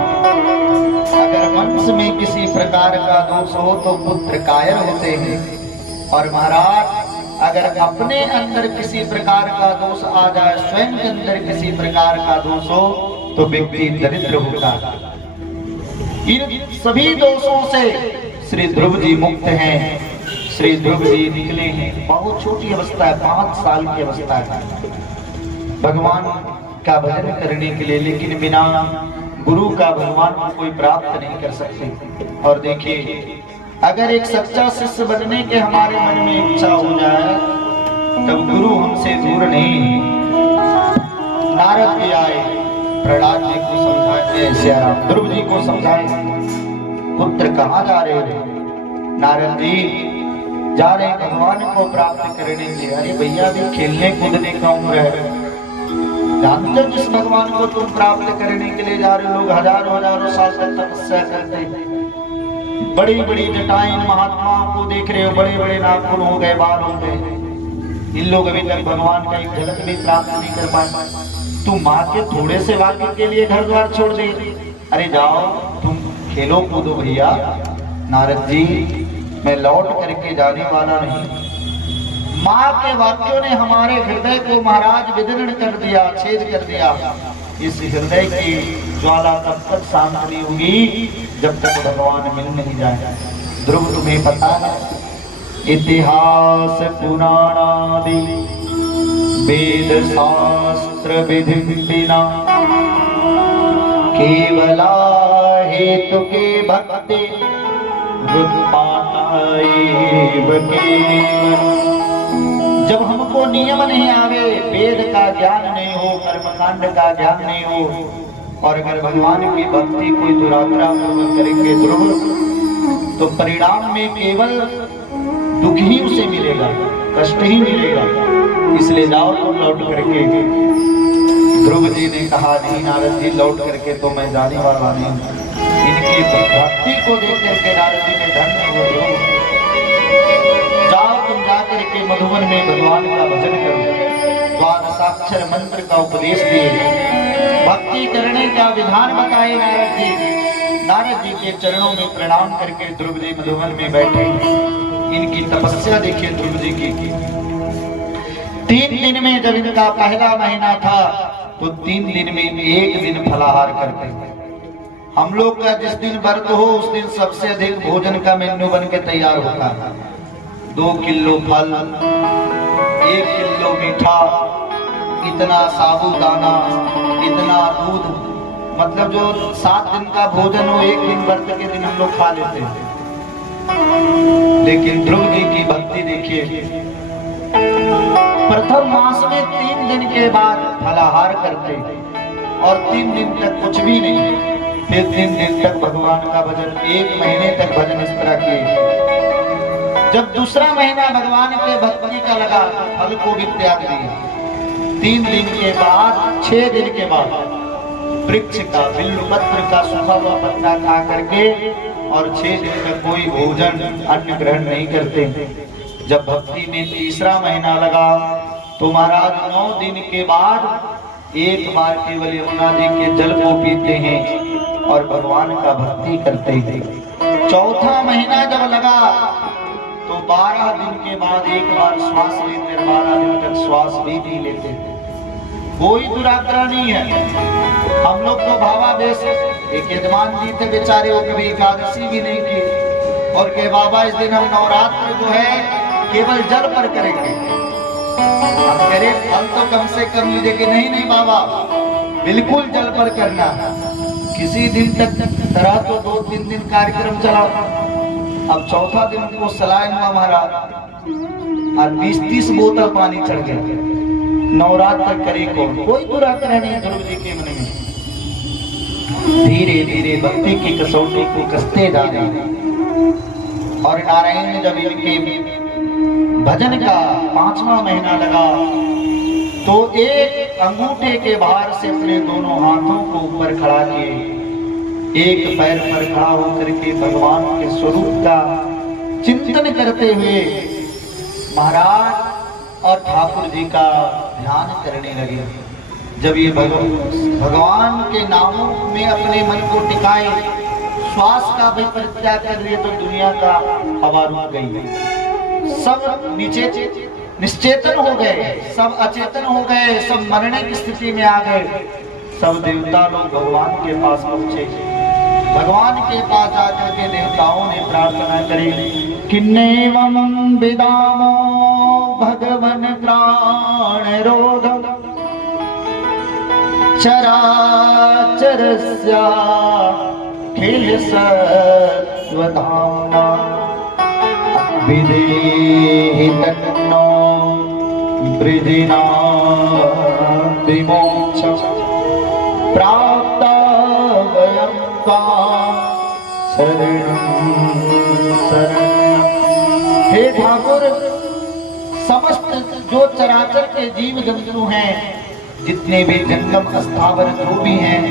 अगर वंश में किसी प्रकार का दोष हो तो पुत्र कायर होते हैं। और महाराज अगर अपने अंदर किसी प्रकार का दोष आ जाए, स्वयं के अंदर किसी प्रकार का दोष हो तो व्यक्ति दरिद्र होता है। इन सभी दोषों से श्री ध्रुव जी मुक्त हैं। श्री ध्रुव जी निकले हैं, बहुत छोटी अवस्था है, 5 साल की अवस्था है, भगवान का भजन करने के लिए। लेकिन बिना गुरु का भगवान को कोई प्राप्त नहीं कर सकते। और देखिए अगर एक सच्चा शिष्य बनने के हमारे मन में इच्छा हो जाए तब गुरु हमसे दूर नहीं। नारद जी आए, प्रहलाद जी को समझाए, सियाराम ध्रुव जी को समझाए, पुत्र कहाँ जा रहे हो? नारद जी जा रहे भगवान को प्राप्त करने के लिए। अरे भैया भी खेलने कूदने का उम्र है, जानते हो जिस भगवान को तुम प्राप्त करने के लिए जा रहे हो, लोग हजारों हजारों साल तक तपस्या करते हैं, बड़ी बड़ी जटाएं महात्माओं को देख रहे हो, बड़े बड़े नाखून हो गए, बाल हो गए, इन लोग अभी तक भगवान का एक झलक भी प्राप्त नहीं कर पाए। तुम माँ के थोड़े से वाक्य के लिए घर द्वार छोड़ दे। अरे जाओ तुम खेलो कूदो भैया। नारद जी मैं लौट करके जाने वाला नहीं। माँ के वाक्यों ने हमारे हृदय को महाराज विदीर्ण कर दिया, छेद कर दिया। इस हृदय की ज्वाला तब तक शांत नहीं होगी जब तक भगवान मिल नहीं जाए। ध्रुव तुम्हें पता है इतिहास पुराणादि वेद शास्त्र विधि बिना केवला हेतु के भक्ति जब हमको नियम नहीं आवे, वेद का ज्ञान नहीं हो, कर्मकांड का ज्ञान नहीं हो, और अगर भगवान की भक्ति कोई दुराग्रह पूर्वक करेंगे ध्रुव तो परिणाम में केवल दुख ही उसे मिलेगा, कष्ट ही मिलेगा। इसलिए जाओ तुम लौट करके। ध्रुव जी ने कहा नहीं नारद जी लौट करके तो मैं जाने वाला नहीं। इनकी भक्ति को देख करके नारद जी ने धन्य हो ध्रुव, जाओ तुम जाकर के मधुबन में भगवान का भजन करो। द्वादशाक्षर मंत्र का उपदेश दिए, भक्ति करने का विधान बताए नारद जी। नारद जी के चरणों में प्रणाम करके ध्रुव जी मधुबन में बैठे। इनकी तपस्या देखिए ध्रुव जी की। 3 दिन में जब इनका पहला महीना था तो 3 दिन में 1 दिन फलाहार करते। हम लोग का जिस दिन व्रत हो उस दिन सबसे अधिक भोजन का मेन्यू बन के तैयार होता है। 2 किलो फल, 1 किलो मीठा, इतना साबूदाना, इतना दूध, मतलब जो 7 दिन का भोजन हो 1 दिन व्रत के दिन हम लोग खा लेते हैं। लेकिन ध्रुव जी की भक्ति देखिए, प्रथम मास में 3 दिन के बाद फलाहार करते और 3 दिन तक कुछ भी नहीं, फिर 3 दिन तक भगवान का भजन, 1 महीने तक भजन इस तरह किए। जब दूसरा महीना भगवान के भक्ति का लगा, फल को भी त्याग दिया। 3 दिन के बाद, 6 दिन के बाद वृक्ष का, बिल्व पत्र का सूखा हुआ पत्ता खा करके और 6 दिन का कोई भोजन अन्न ग्रहण नहीं करते। जब भक्ति में तीसरा महीना लगा तो महाराज 9 दिन के बाद एक बार केवल यमुना जी के जल को पीते हैं और भगवान का भक्ति करते हैं। चौथा महीना जब लगा तो 12 दिन के बाद एक बार श्वास लेते, 12 दिन तक श्वास भी नहीं लेते। कोई दुराग्रह नहीं है। हम लोग तो भावावेश, एक यजमान जी थे बेचारे, वो कभी एकादशी भी नहीं की और के बाबा इस दिन हम नवरात्र जो है केवल जल पर करेंगे। हम करें फल तो कम से कम लीजिए कि नहीं नहीं बाबा, बिल्कुल जल पर करना। किसी दिन तक तरह तो 2-3 दिन कार्यक्रम चला। अब चौथा दिन उनको सलाइन हुआ महाराज और 20-30 बोतल पानी चढ़ गया। नवरात्र करे कौन? कोई दुराग्रह नहीं ध्रुव जी के मन में। धीरे धीरे भक्ति की कसौटी को कसते जा रहे और नारायण ने जब इनके भजन का 5वां महीना लगा तो एक अंगूठे के भार से अपने दोनों हाथों को ऊपर खड़ा किए, एक पैर पर खड़ा होकर के भगवान के स्वरूप का चिंतन करते हुए महाराज और ठाकुर जी का ध्यान करने लगे। जब ये भगवान के नामों में अपने मन को टिकाए, श्वास का भी परित्याग कर लिए तो दुनिया का हवा रुक गई। सब नीचे निश्चेतन हो गए, सब अचेतन हो गए, सब मरने की स्थिति में आ गए। सब देवता लोग भगवान के पास पहुंचे। भगवान के पास आकर के देवताओं ने प्रार्थना करी कि नैवं विदामो भगवन प्राण रोग चराचरस्या खिल सत्वधाम्ना विदेहि तन्नो वृजिना विमोक्ष प्राप्ता वयं हे ठाकुर, समस्त जो चराचर के जीव जंतु हैं, जितने भी जंगम स्थावर जो भी हैं,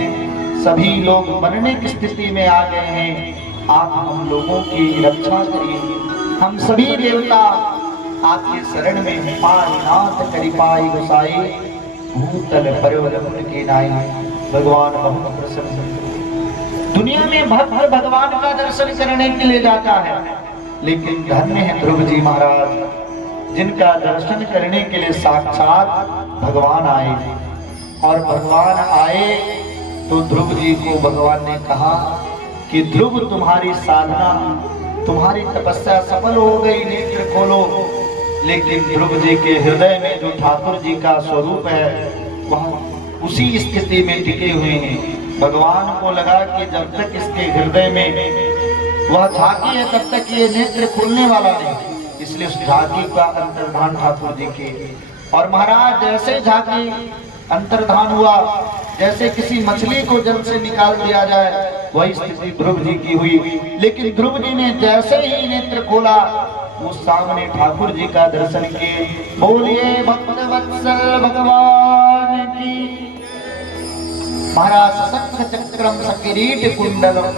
सभी लोग मरने की स्थिति में आ गए हैं। आप हम लोगों की रक्षा करिए। हम सभी देवता आपके शरण में हैं। पारीनाथ करिपाई गोसाई भूतल परवल के नाई। भगवान बहुत प्रसन्न। दुनिया में भक्त भगवान का दर्शन करने के लिए जाता है, लेकिन धन्य है ध्रुव जी महाराज, जिनका दर्शन करने के लिए साक्षात भगवान आए। और भगवान आए तो ध्रुव जी को भगवान ने कहा कि ध्रुव, तुम्हारी साधना, तुम्हारी तपस्या सफल हो गई, नेत्र खोलो। लेकिन ध्रुव जी के हृदय में जो ठाकुर जी का स्वरूप है वह उसी स्थिति में टिके हुए हैं। भगवान को लगा कि जब तक इसके हृदय में वह झांकी है तब तक ये नेत्र खुलने वाला नहीं, इसलिए उस झांकी का अंतर्धान ठाकुर जी के। और महाराज जैसे झांकी अंतर्धान हुआ, जैसे किसी मछली को जल से निकाल दिया जाए, वही स्थिति ध्रुव जी की हुई। लेकिन ध्रुव जी ने जैसे ही नेत्र खोला, वो सामने ठाकुर जी का दर्शन किए। बोलिए भक्त वत्सल भगवान की। महाराज शंख चक्रम सकिरीट कुंडलम,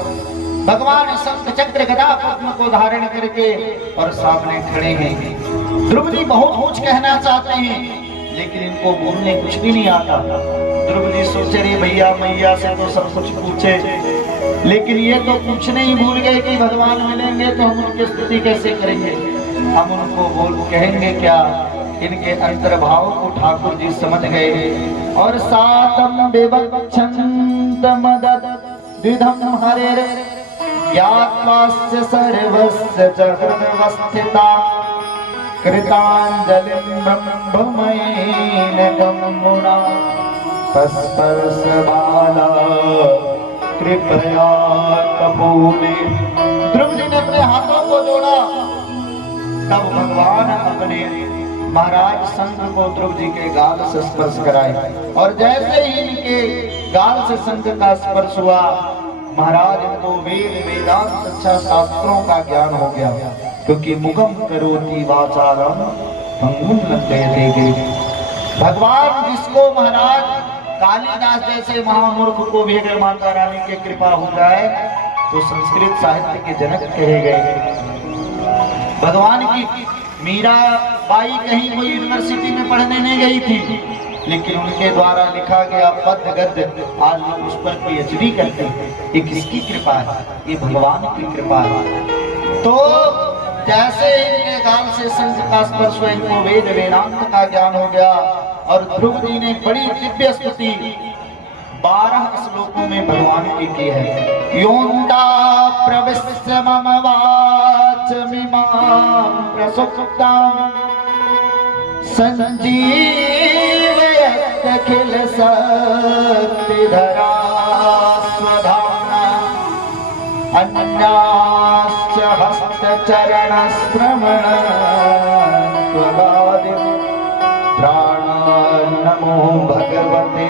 भगवान शंख चक्र गदा पद्म को धारण करके और सामने खड़े हैं। ध्रुव जी बहुत कुछ कहना चाहते हैं, लेकिन इनको बोलने कुछ भी नहीं आता। ध्रुव जी सोचे रे भैया मैया से तो सब कुछ पूछे, लेकिन ये तो पूछने ही भूल गए कि भगवान मिलेंगे तो हम उनकी स्तुति कैसे करेंगे, हम उनको बोल कहेंगे क्या। इनके अंतर्भाव को ठाकुर जी समझ गए और सातम विवक्षन्त मदद द्विधम हरेर ज्ञात्वास्य सर्वस्य जगन्वस्थिता कृतांजलिं ब्रह्ममयेन गम्मुना तस्पर्श बाला कृपया कपूले। ध्रुव जी ने अपने हाथों को जोड़ा, तब भगवान अपने महाराज शंख को ध्रुव जी के गाल से स्पर्श कराए और जैसे ही इनके गाल से शंख का स्पर्श हुआ, महाराज इनको वेद वेदांत अच्छा शास्त्रों का ज्ञान हो गया। क्योंकि मुखम करोति वाचारम भंगुम लंघयते गिरिम। भगवान जिसको महाराज कालिदास जैसे महामूर्ख को भी अगर माता रानी की कृपा हो जाए तो संस्कृत साहित्य के जनक कहे गए। भगवान की मीराबाई कहीं कोई यूनिवर्सिटी में पढ़ने नहीं गई थी, लेकिन उनके द्वारा लिखा गया पद्य गद्य आज लोग उस पर पीएचडी करते हैं। ये किसकी कृपा है? ये भगवान की कृपा है। तो जैसे इनके गाल से संत का स्पर्श हुआ, इनको वेद वेदांत का ज्ञान हो गया और ध्रुव जी ने बड़ी दिव्य स्तुति 12 श्लोकों में भगवान की की है। योंदा प्रविश्य मम वाचमिमां प्रसुप्तां संजीवयत् अखिल शक्तिधरा स्वधाम्ना अन्याश्च हस्तचरणश्रवण प्राणान् नमो भगवते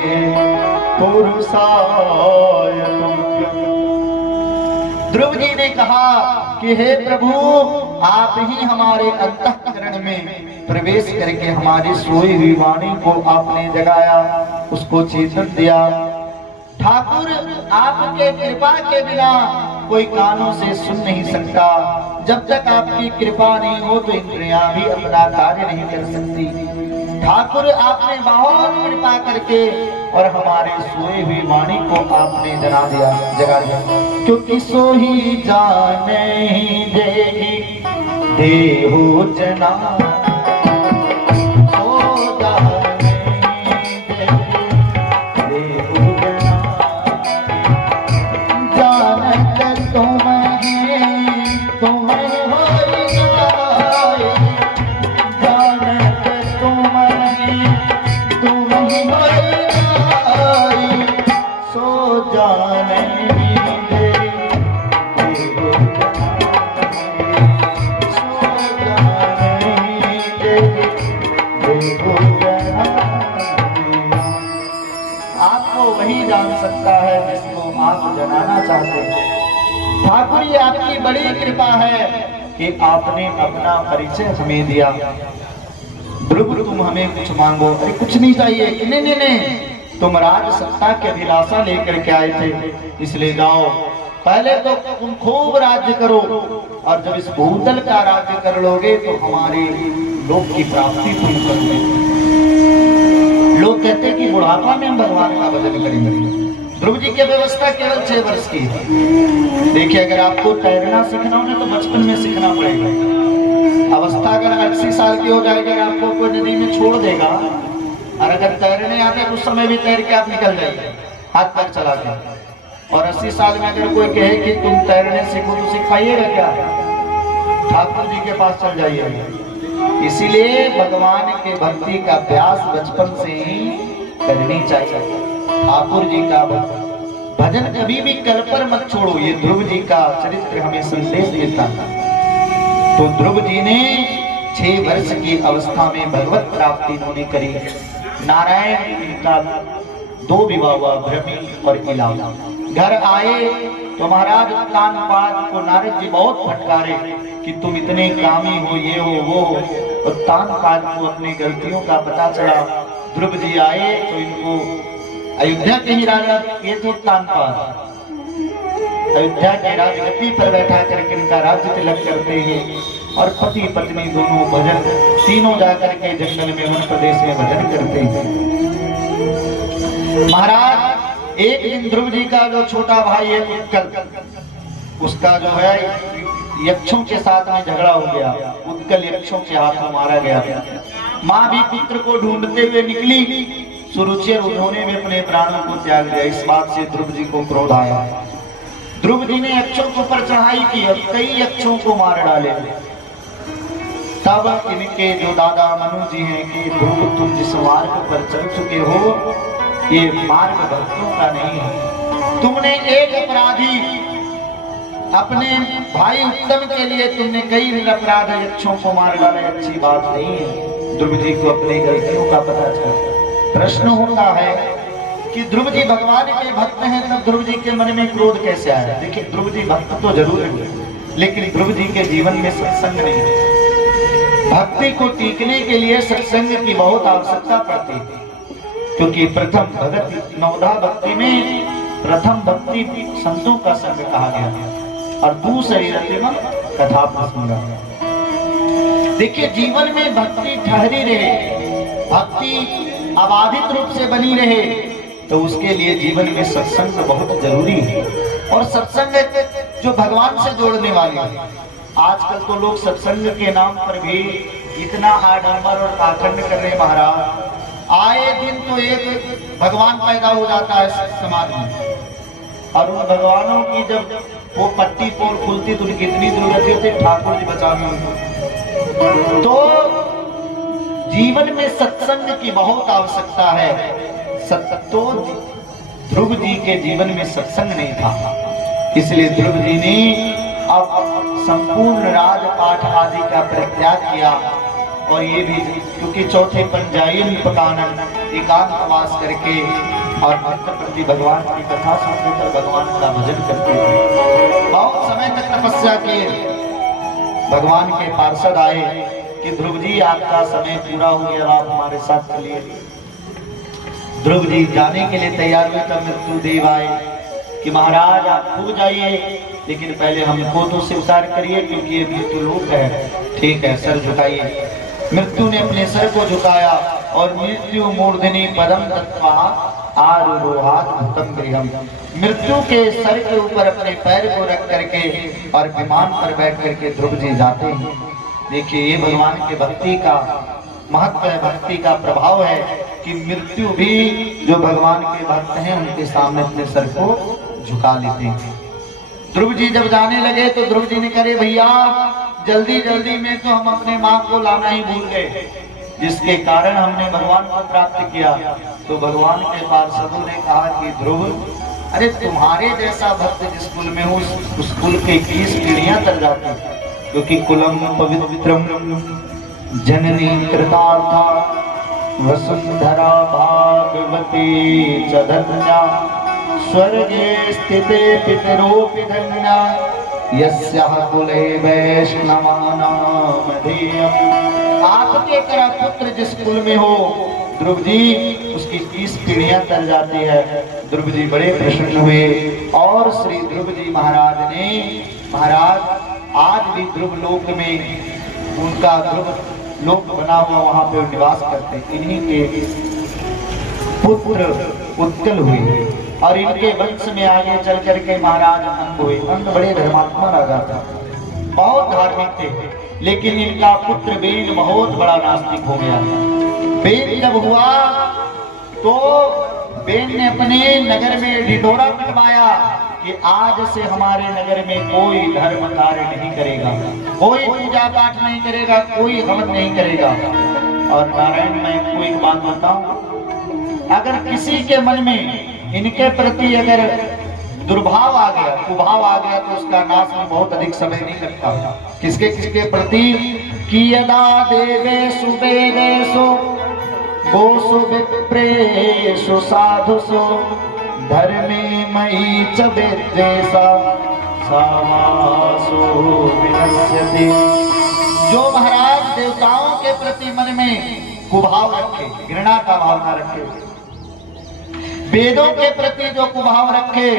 पुरुषाय तुभ्यम्। ध्रुव जी ने कहा कि हे प्रभु, आप ही हमारे अंतःकरण में प्रवेश करके हमारी सोई हुई वाणी को आपने जगाया, उसको चेतन दिया। ठाकुर, आपके कृपा के बिना कोई कानों से सुन नहीं सकता। जब तक आपकी कृपा नहीं हो तो इंद्रियां भी अपना कार्य नहीं कर सकती। ठाकुर, आपने बहुत कृपा करके और हमारे सोए हुई वाणी को आपने जगा दिया, क्योंकि सो ही जाने ही देगी देहो जना, सो जाने ही देगी देहो जना, जानत तुम्हें हो जाए, जानत तुम्हें हो जाए, सो जाने वही जान सकता है जिसको आप जनाना चाहते हैं। ठाकुर, ये आपकी बड़ी कृपा है कि आपने अपना परिचय हमें दिया। ध्रुव, तुम हमें कुछ मांगो। अरे कुछ नहीं चाहिए। नहीं नहीं नहीं, तुम राज सत्ता की अभिलाषा लेकर के आए थे, इसलिए जाओ पहले तो तुम खूब राज्य करो, और जब इस भूतल का राज्य कर लोगे तो हमारे लोक की प्राप्ति तुम करोगे। लोग कहते हैं कि बुढ़ापा में हम भगवान का भजन करेंगे। ध्रुव जी की व्यवस्था केवल 6 वर्ष की है। देखिए, अगर आपको तैरना सीखना हो तो बचपन में सीखना पड़ेगा। अवस्था अगर 80 साल की हो जाएगी, अगर आपको कोई नदी में छोड़ देगा और अगर तैरने आते तो उस समय भी तैर के आप निकल जाइए हाथ पैर चला के। और 80 साल में अगर कोई कहे कि तुम तैरने सीखो तो सिखाइएगा क्या? ठाकुर जी के पास चल जाइए। इसीलिए भगवान के भक्ति का अभ्यास बचपन से ही करनी चाहिए। ठाकुर जी का भजन कभी भी कल पर मत छोड़ो। ये ध्रुव जी का चरित्र हमें संदेश देता है। तो ध्रुव जी ने 6 वर्ष की अवस्था में भगवत प्राप्ति इन्होंने करी। नारायण इनका 2 विवाह हुआ, भ्रमी और इला। घर आए तो महाराज तानपाद को नारद जी बहुत फटकारे कि तुम इतने कामी हो, ये हो वो। और तानपाद को अपनी गलतियों का पता चला। ध्रुव जी आए तो इनको अयोध्या के ही राजा, ये तो तानपाद अयोध्या के राजगद्दी पर बैठा करके इनका राज्य तिलक करते हैं। और पति पत्नी दोनों भजन, तीनों जाकर के जंगल में वन प्रदेश में भजन करते हैं। महाराज एक दिन ध्रुव जी का जो छोटा भाई है उत्कल, उसका जो है यक्षों के साथ में झगड़ा हो गया। उत्कल यक्षों के हाथों मारा गया। माँ भी पुत्र को ढूंढते हुए निकली, सुरुचिर उन्होंने भी अपने प्राणों को त्याग दिया। इस बात से ध्रुव जी को क्रोध आया। ध्रुव जी ने यक्षों के ऊपर चढ़ाई की और कई यक्षों को मार डाले। तब इनके जो दादा मनु जी हैं कि ध्रुव, तुम जिस मार्ग पर चल चुके हो ये मार्ग भक्तों का नहीं है। तुमने एक अपराधी अपने भाई उत्तम के लिए तुमने कई निरपराध यक्षों को मार डाला, अच्छी बात नहीं है। ध्रुव जी को अपनी गलतियों का पता चला। प्रश्न होता है कि ध्रुव जी भगवान के भक्त हैं, तब ध्रुव जी के मन में क्रोध कैसे आया? देखिए, ध्रुव जी भक्त तो जरूर है, लेकिन ध्रुव जी के जीवन में सत्संग नहीं है। भक्ति को टीकने के लिए सत्संग की बहुत आवश्यकता पड़ती है, क्योंकि प्रथम भक्ति, नवधा भक्ति में प्रथम भक्ति संतों का संग कहा गया और दूसरी रतिमा कथा प्रसंग। देखिए, जीवन में भक्ति ठहरी रहे, भक्ति अबाधित रूप से बनी रहे, तो उसके लिए जीवन में सत्संग बहुत जरूरी है। और सत्संग जो भगवान से जोड़ने वाली है। आजकल तो लोग सत्संग के नाम पर भी इतना आडंबर और पाखंड कर रहे महाराज। आए दिन तो एक भगवान पैदा हो जाता है समाज में, और उन भगवानों की जब वो पट्टी पोल खुलती तो उनकी इतनी जरूरत होती, ठाकुर जी बचाने उनको। तो जीवन में सत्संग की बहुत आवश्यकता है। तो ध्रुव जी के जीवन में सत्संग नहीं था, इसलिए ध्रुव जी ने अब संपूर्ण राजपाठ आदि का परित्याग किया। और ये भी क्योंकि चौथे पंजायन पकानन एकांतवास करके और भक्त प्रति भगवान की कथा सुनकर भगवान का भजन करते थे। बहुत समय तक तपस्या किए, भगवान के पार्षद आए कि ध्रुव जी आपका समय पूरा हो गया, आप हमारे साथ चलिए। ध्रुव जी जाने के लिए तैयार हुए, तब मृत्यु देव आए कि महाराज आप खूब जाइए, लेकिन पहले हमको तो स्वीकार करिए, क्योंकि ये मृत्यु लोक है। ठीक है, सर झुकाइए। मृत्यु ने अपने सर को झुकाया और मृत्यु मूर्धनि पदम दत्वा आरुरोहात भूतम गृहम। मृत्यु के सर के ऊपर अपने पैर को रख करके और विमान पर बैठ करके ध्रुव जी जाते हैं। देखिए, ये भगवान के भक्ति का महत्व है, भक्ति का प्रभाव है कि मृत्यु भी जो भगवान के भक्त हैं उनके सामने अपने सर को झुका लेते हैं। ध्रुव जी जब जाने लगे तो ध्रुव जी ने कहे, भैया जल्दी जल्दी में तो हम अपने माँ को लाना ही भूल गए, जिसके कारण हमने भगवान को प्राप्त किया। तो भगवान के पार्षदों ने कहा कि ध्रुव, अरे तुम्हारे जैसा भक्त जिस कुल में हो उस कुल के 20 पीढ़ियां तर जाती, क्योंकि कुलम पवित्रम जननी कृतार्था वसुंधरा भागवती च धन्या स्वर्गे स्थिते पितरोऽपि धन्या यस्याः कुले वैष्णवानां मधेयम्। आपके तरह पुत्र जिस कुल में हो ध्रुव जी, उसकी 20 पीढ़ियां तर जाती है। ध्रुव जी बड़े प्रसन्न हुए और श्री ध्रुव जी महाराज ने, महाराज आज भी ध्रुव लोक में उनका ध्रुव लोक बना हुआ, वहां पे निवास करते, इन्हीं के पुत्र उत्कल हुए और इनके वंश में आगे चल करके महाराज अंग हुए। अंग बड़े धर्मात्मा राजा था, बहुत धार्मिक थे, लेकिन इनका पुत्र बेन बहुत बड़ा नास्तिक हो गया। बेन जब हुआ तो बेन ने अपने नगर में ढिढोरा पिटवाया कि आज से हमारे नगर में कोई धर्म कार्य नहीं करेगा, कोई पूजा पाठ नहीं करेगा, कोई हवन नहीं करेगा। और नारायण, मैं आपको एक बात बताऊं, अगर किसी के मन में इनके प्रति अगर दुर्भाव आ गया, कुभाव आ गया, तो उसका नाश में बहुत अधिक समय नहीं लगता। किसके किसके प्रति? कि यदा देवेषु वेदेषु गोषु विप्रेषु साधुषु धर्मे मयि च विद्वेषा सावासो विनश्यति। जो महाराज देवताओं के प्रति मन में कुभाव रखे, घृणा का भावना रखे, वेदों के प्रति जो कुभाव रखे,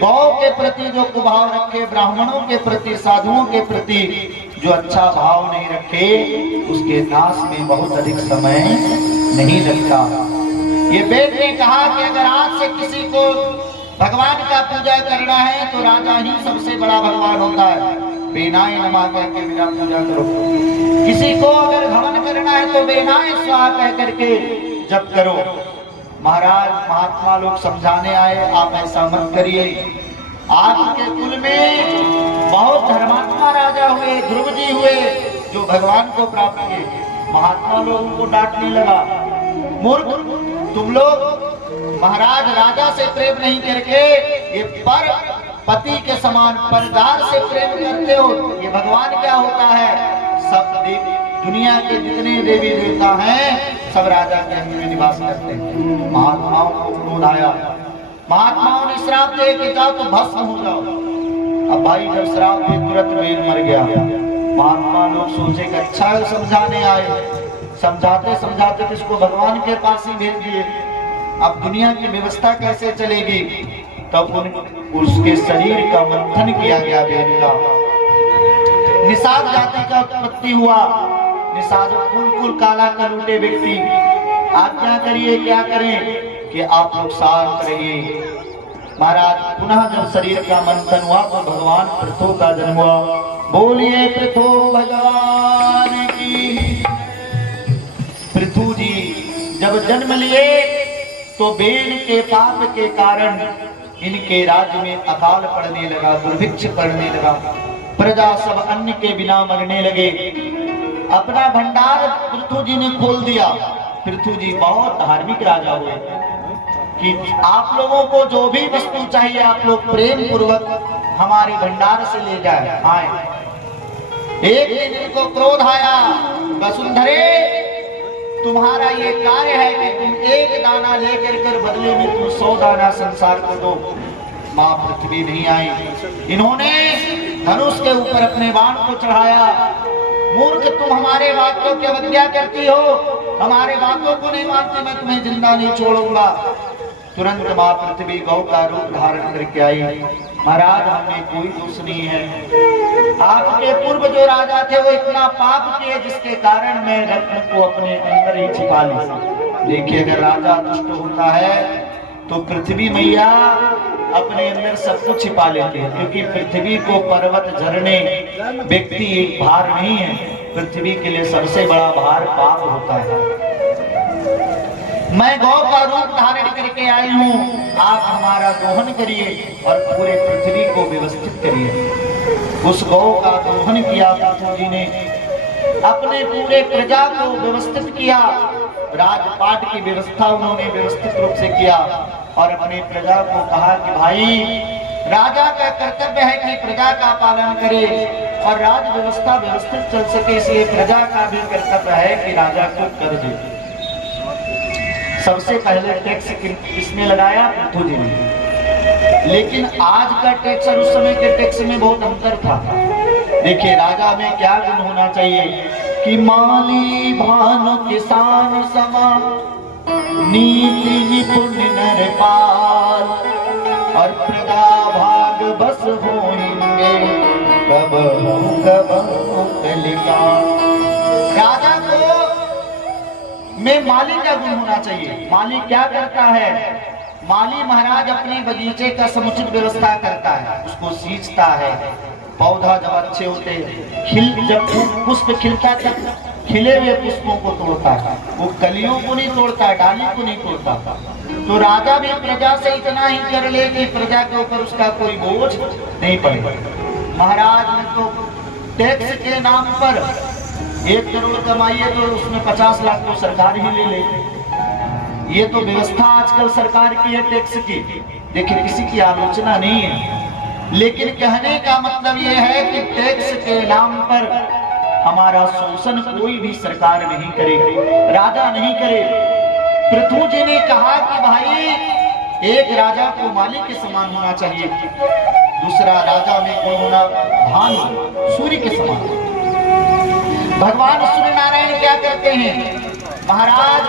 गौ के प्रति जो कुभाव रखे, ब्राह्मणों के प्रति, साधुओं के प्रति जो अच्छा भाव नहीं रखे, उसके नाश में बहुत अधिक समय नहीं लगता। ये वेद ने कहा कि अगर आज से किसी को भगवान का पूजा करना है तो राजा ही सबसे बड़ा भगवान होता है। बेनाय नमः कह के मेरा पूजा करो। किसी को अगर हवन करना है तो बेनाय स्वाहा कह करके जप करो। महाराज महात्मा लोग समझाने आए, आप ऐसा मत करिए। आपके कुल में बहुत धर्मात्मा राजा हुए, ध्रुव जी हुए, जो भगवान को प्राप्त किए। महात्मा लोग उनको डांटने लगा, मूर्ख तुम लोग महाराज राजा से प्रेम नहीं करके ये पर पति के समान परदार से प्रेम करते हो। ये भगवान क्या होता है? सब दुनिया के जितने देवी देवता हैं सब राजा के अंग में निवास करते हैं। महात्माओं को क्रोध आया, महात्माओं ने श्राप दे कि जाओ तो भस्म हो जाओ। अब भाई जब श्राप दे तुरंत बेल मर गया। महात्मा लोग सोचे कि अच्छा है समझाने आए, समझाते समझाते किसको भगवान के पास ही भेज दिए। अब दुनिया की व्यवस्था कैसे चलेगी? तब उसके शरीर का मंथन किया गया बेल का। निषाद जाति का उत्पत्ति हुआ। निषाद कुल काला कलूटे व्यक्ति। आज्ञा करिए क्या करें कि आप लोग शांत रहिए। महाराज पुनः जब शरीर का मंथन हुआ तो भगवान पृथु का जन्म हुआ। बोलिए पृथु भगवान की। पृथु जी जब जन्म लिए तो बेल के पाप के कारण इनके राज्य में अकाल पड़ने लगा, दुर्भिक्ष पड़ने लगा। प्रजा सब अन्न के बिना मरने लगे। अपना भंडार पृथु जी ने खोल दिया। पृथु जी बहुत धार्मिक राजा हुए कि आप लोगों को जो भी वस्तु चाहिए आप लोग प्रेम पूर्वक हमारे भंडार से ले जाए आए। एक दिन इनको क्रोध आया, वसुंधरे तुम्हारा ये कार्य है कि तुम एक दाना लेकर कर बदले में तुम 100 दाना संसार को दो। मां पृथ्वी नहीं आई। इन्होंने धनुष के ऊपर अपने बाण को चढ़ाया। मूर्ख तुम हमारे वाक्यों की अवज्ञा करती हो, हमारे बातों को नहीं मानती, मैं तुम्हें जिंदा नहीं छोड़ूंगा। तुरंत मां पृथ्वी गौ का रूप धारण करके आई। महाराज हमने कोई दोष नहीं है। आपके पूर्व जो राजा थे वो इतना पाप किए जिसके कारण मैं रत्न को अपने अंदर ही छिपा ली। देखिए अगर राजा दुष्ट होता है तो पृथ्वी मैया अपने अंदर सब कुछ छिपा लेती है, क्योंकि पृथ्वी को पर्वत झरने व्यक्ति एक भार नहीं है। पृथ्वी के लिए सबसे बड़ा भार पाप होता है। मैं गौ का रूप धारण करके आई हूँ, आप हमारा दोहन करिए और पूरे पृथ्वी को व्यवस्थित करिए। उस गौ का दोहन किया पृथु जी ने, अपने पूरे प्रजा को व्यवस्थित किया। राजपाट की व्यवस्था उन्होंने व्यवस्थित रूप से किया और अपने प्रजा को कहा कि भाई राजा का कर्तव्य है कि प्रजा का पालन करे और राज व्यवस्था व्यवस्थित चल सके, इसलिए प्रजा का भी कर्तव्य है कि राजा को कर दे। सबसे पहले टैक्स किसने लगाया? पृथु जी ने। लेकिन आज का टैक्स और उस समय के टैक्स में बहुत अंतर था। देखिए राजा में क्या गुण होना चाहिए कि माली भानु किसान समा, नीति निपुण नरपाल, और प्रजा भाग बस होंगे कब राजा को में माली का गुण होना चाहिए। माली क्या करता है? माली महाराज अपने बगीचे का समुचित व्यवस्था करता है, उसको सींचता है। पौधा जब अच्छे होते जब पुष्प खिलता है खिले हुए पुष्पों को तोड़ता है, वो कलियों को नहीं तोड़ता, डाली को नहीं तोड़ता। तो राजा भी प्रजा से इतना ही कर ले कि प्रजा के ऊपर उसका कोई बोझ नहीं पड़े। महाराज ने तो टैक्स के नाम पर 1 करोड़ कमाइए तो उसमें 50 लाख तो सरकार ही ले ले। ये तो व्यवस्था आजकल सरकार की है टैक्स की। देखिए किसी की आलोचना नहीं है, लेकिन कहने का मतलब ये है कि टैक्स के नाम पर हमारा शोषण कोई भी सरकार नहीं करे, राजा नहीं करे। पृथु जी ने कहा कि भाई एक राजा को माली के समान होना चाहिए, दूसरा राजा में कौन होना? भानु सूर्य के समान। भगवान सूर्य नारायण क्या करते हैं? महाराज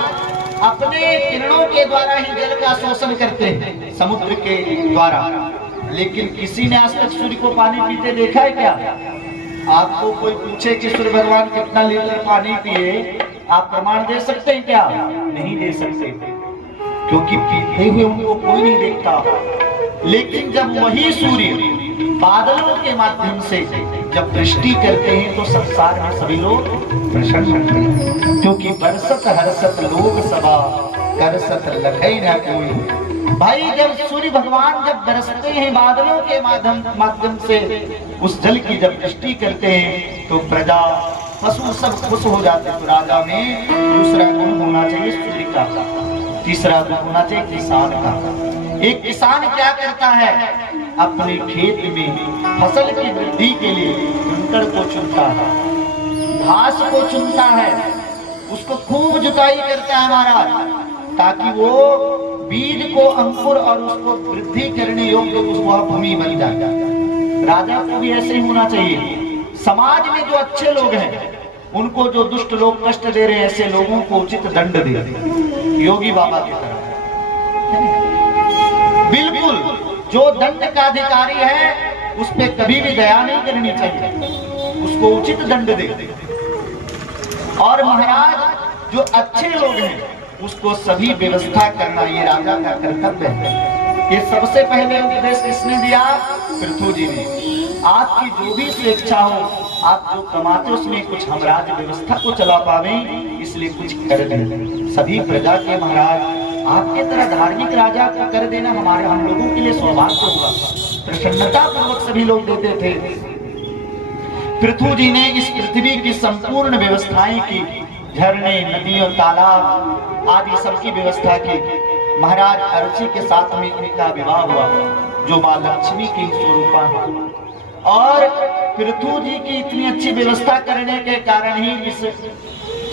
अपने किरणों के द्वारा ही जल का शोषण करते हैं, समुद्र के द्वारा। लेकिन किसी ने आज तक सूर्य को पानी पीते देखा है क्या? आपको कोई पूछे कि सूर्य भगवान कितना लीटर पानी पिए, आप प्रमाण दे सकते हैं क्या? नहीं दे सकते, क्योंकि पीते हुए उनको कोई नहीं देखता। लेकिन जब वही सूर्य बादलों के माध्यम से जब वृष्टि करते हैं तो संसार में सभी लोग प्रसन्न होते हैं, क्योंकि बरसत हर्षत लोग सभा करसत लखई न कोई। भाई जब सूर्य भगवान जब बरसते हैं बादलों के माध्यम से उस जल की जब वृष्टि करते हैं तो प्रजा पशु सब खुश हो जाते हैं। तो राजा में दूसरा गुण होना चाहिए सूर्य का, तीसरा गुण होना चाहिए किसान का। एक किसान क्या करता है? अपने खेत में फसल की वृद्धि के लिए कंकड़ को चुनता है, घास को चुनता है, उसको खूब जुताई करता है महाराज, ताकि वो बीज को अंकुर और उसको वृद्धि करने योग्य वह भूमि बन जाए। राजा को भी ऐसे ही होना चाहिए। समाज में जो अच्छे लोग हैं उनको जो दुष्ट लोग कष्ट दे रहे हैं ऐसे लोगों को उचित दंड दे, योगी बाबा की तरह। बिल्कुल जो दंड का अधिकारी है उस पे कभी भी दया नहीं करनी चाहिए, उसको उचित दंड दे। और महाराज जो अच्छे लोग हैं उसको सभी व्यवस्था करना ये राजा का कर्तव्य है। ये सबसे पहले उपदेश किसने दिया? पृथु जी ने। आपकी जो भी स्वेच्छा हो, आप जो कमाते उसमें कुछ हम राज्य व्यवस्था को चला पावे, इसलिए कुछ कर दें सभी प्रजा के। महाराज आपके तरह धार्मिक राजा को कर देना हम लोगों के लिए सौभाग्य होगा। प्रसन्नता पूर्वक सभी लोग देते थे। पृथु जी ने इस पृथ्वी की संपूर्ण व्यवस्थाएं की, झरने, नदी और तालाब आदि सबकी व्यवस्था की। महाराज अर्ची के साथ में इनका विवाह हुआ जो मां लक्ष्मी की स्वरूपा है। और पृथु जी की इतनी अच्छी व्यवस्था करने के कारण ही इस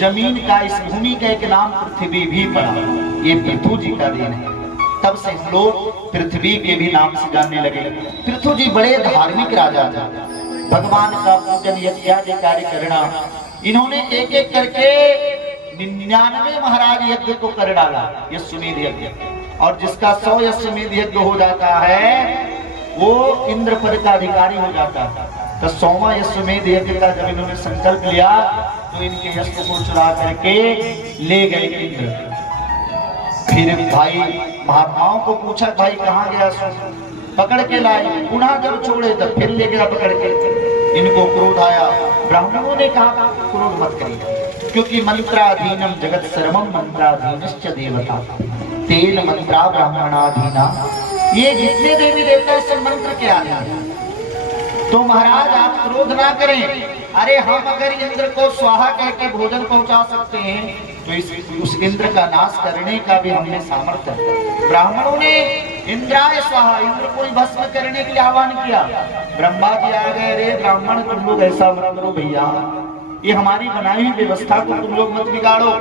जमीन का, इस भूमि का एक नाम पृथ्वी भी पड़ा। ये पृथु जी का देन है। तब से लोग पृथ्वी के भी नाम से जानने लगे। पृथु जी बड़े धार्मिक राजा थे। भगवान का पूजन यज्ञ कार्य करना, इन्होंने एक एक करके 99 महाराज यज्ञ को कर डाला, यज्ञ यज्ञ। और जिसका 100 यज्ञ यज्ञ हो जाता है वो इंद्र पद का अधिकारी हो जाता है। तो 100वां यज्ञ यज्ञ का जब इन्होंने संकल्प लिया तो इनके यज्ञ को चुरा करके ले गए इंद्र। फिर भाई महात्माओं को पूछा, भाई कहाँ गया? पकड़ के लाए, पुनः जब छोड़े तब फिर ले गया पकड़ के। इनको क्रोध आया। ब्राह्मणों ने कहा क्रोध मत करिए, क्योंकि मंत्राधीनम जगत सर्वम मंत्राधीनश्च देवता तेन मंत्रा ब्राह्मणाधीना। ये जितने देवी देवता से मंत्र के आने हैं। तो महाराज आप क्रोध ना करें। अरे हम अगर इंद्र को स्वाहा कहकर भोजन पहुंचा सकते हैं तो उस इंद्र का नाश करने का भी हमने सामर्थ्य है। ब्राह्मणों ने इंद्राय स्वाहा, इंद्र को भस्म करने के लिए आह्वान किया। ब्रह्मा जी आ गए, रे ब्राह्मण तुम लोग ऐसा मत करो भैया, ये हमारी बनाई हुई व्यवस्था को तुम लोग मत बिगाड़ो।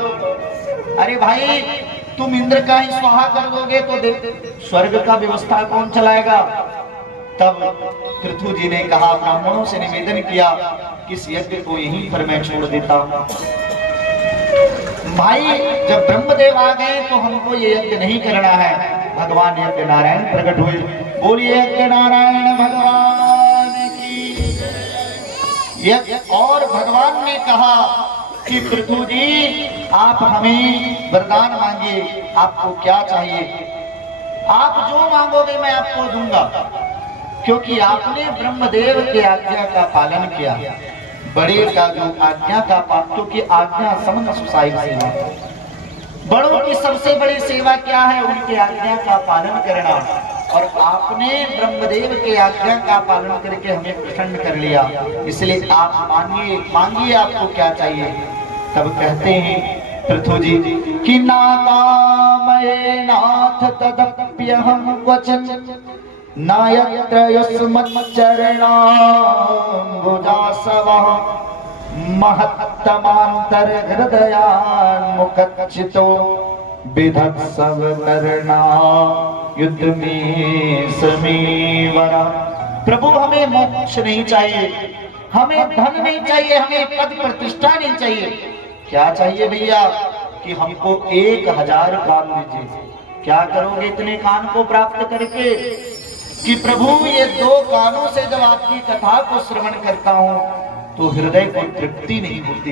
अरे भाई तुम इंद्र का ही स्वाहा कर दोगे तो स्वर्ग का व्यवस्था कौन चलाएगा? तब पृथु जी ने कहा, ब्राह्मणों से निवेदन किया कि इस यज्ञ को यहीं पर मैं छोड़ देता हूं। भाई जब ब्रह्मदेव आ गए तो हमको ये यज्ञ नहीं करना है। भगवान यज्ञ नारायण प्रकट हुए। बोलिए यज्ञ नारायण भगवान की। यज्ञ और भगवान ने कहा कि पृथु जी आप हमें वरदान मांगिए, आपको क्या चाहिए? आप जो मांगोगे मैं आपको दूंगा, क्योंकि आपने ब्रह्मदेव की आज्ञा का पालन किया। बड़े का जो आज्ञा का पालन, क्योंकि आज्ञा समन सुसाई सेवा, बड़ों की सबसे बड़ी सेवा क्या है? उनकी आज्ञा का पालन करना। और आपने ब्रह्मदेव के आज्ञा का पालन करके हमें प्रसन्न कर लिया, इसलिए आप मांगिए, मांगिए आपको क्या चाहिए। तब कहते हैं पृथु जी कि नाकामये नाथ तदप्यहं क्वचन नायत्र युष्मच्चरणाम्बुजासवः महत्तमांतर हृदयान्मुखच्चितो विधत्सव करना युद्ध में समीवरा। प्रभु हमें मोक्ष नहीं चाहिए, हमें धन नहीं चाहिए, हमें पद प्रतिष्ठा नहीं चाहिए। क्या चाहिए भैया? कि हमको 1000 कान दीजिए। क्या करोगे इतने कान को प्राप्त करके? कि प्रभु ये 2 कानों से जब आपकी कथा को श्रवण करता हूँ तो हृदय को तृप्ति नहीं होती,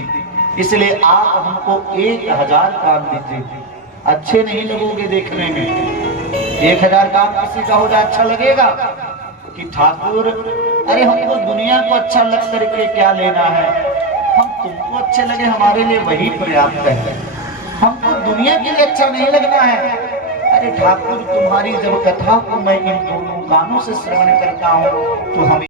इसलिए आप हमको 1000 कान दीजिए। अच्छे नहीं लगोगे देखने में। 1000 कान किसी का हो जाए अच्छा लगेगा कि ठाकुर अरे हमको दुनिया को अच्छा लग करके क्या लेना है, हम तुमको अच्छे लगे हमारे लिए वही पर्याप्त है। हमको दुनिया के लिए अच्छा नहीं लगना है। अरे ठाकुर तुम्हारी जब कथा को मैं इन दोनों कानों से श्रवण करता हूँ तो हमें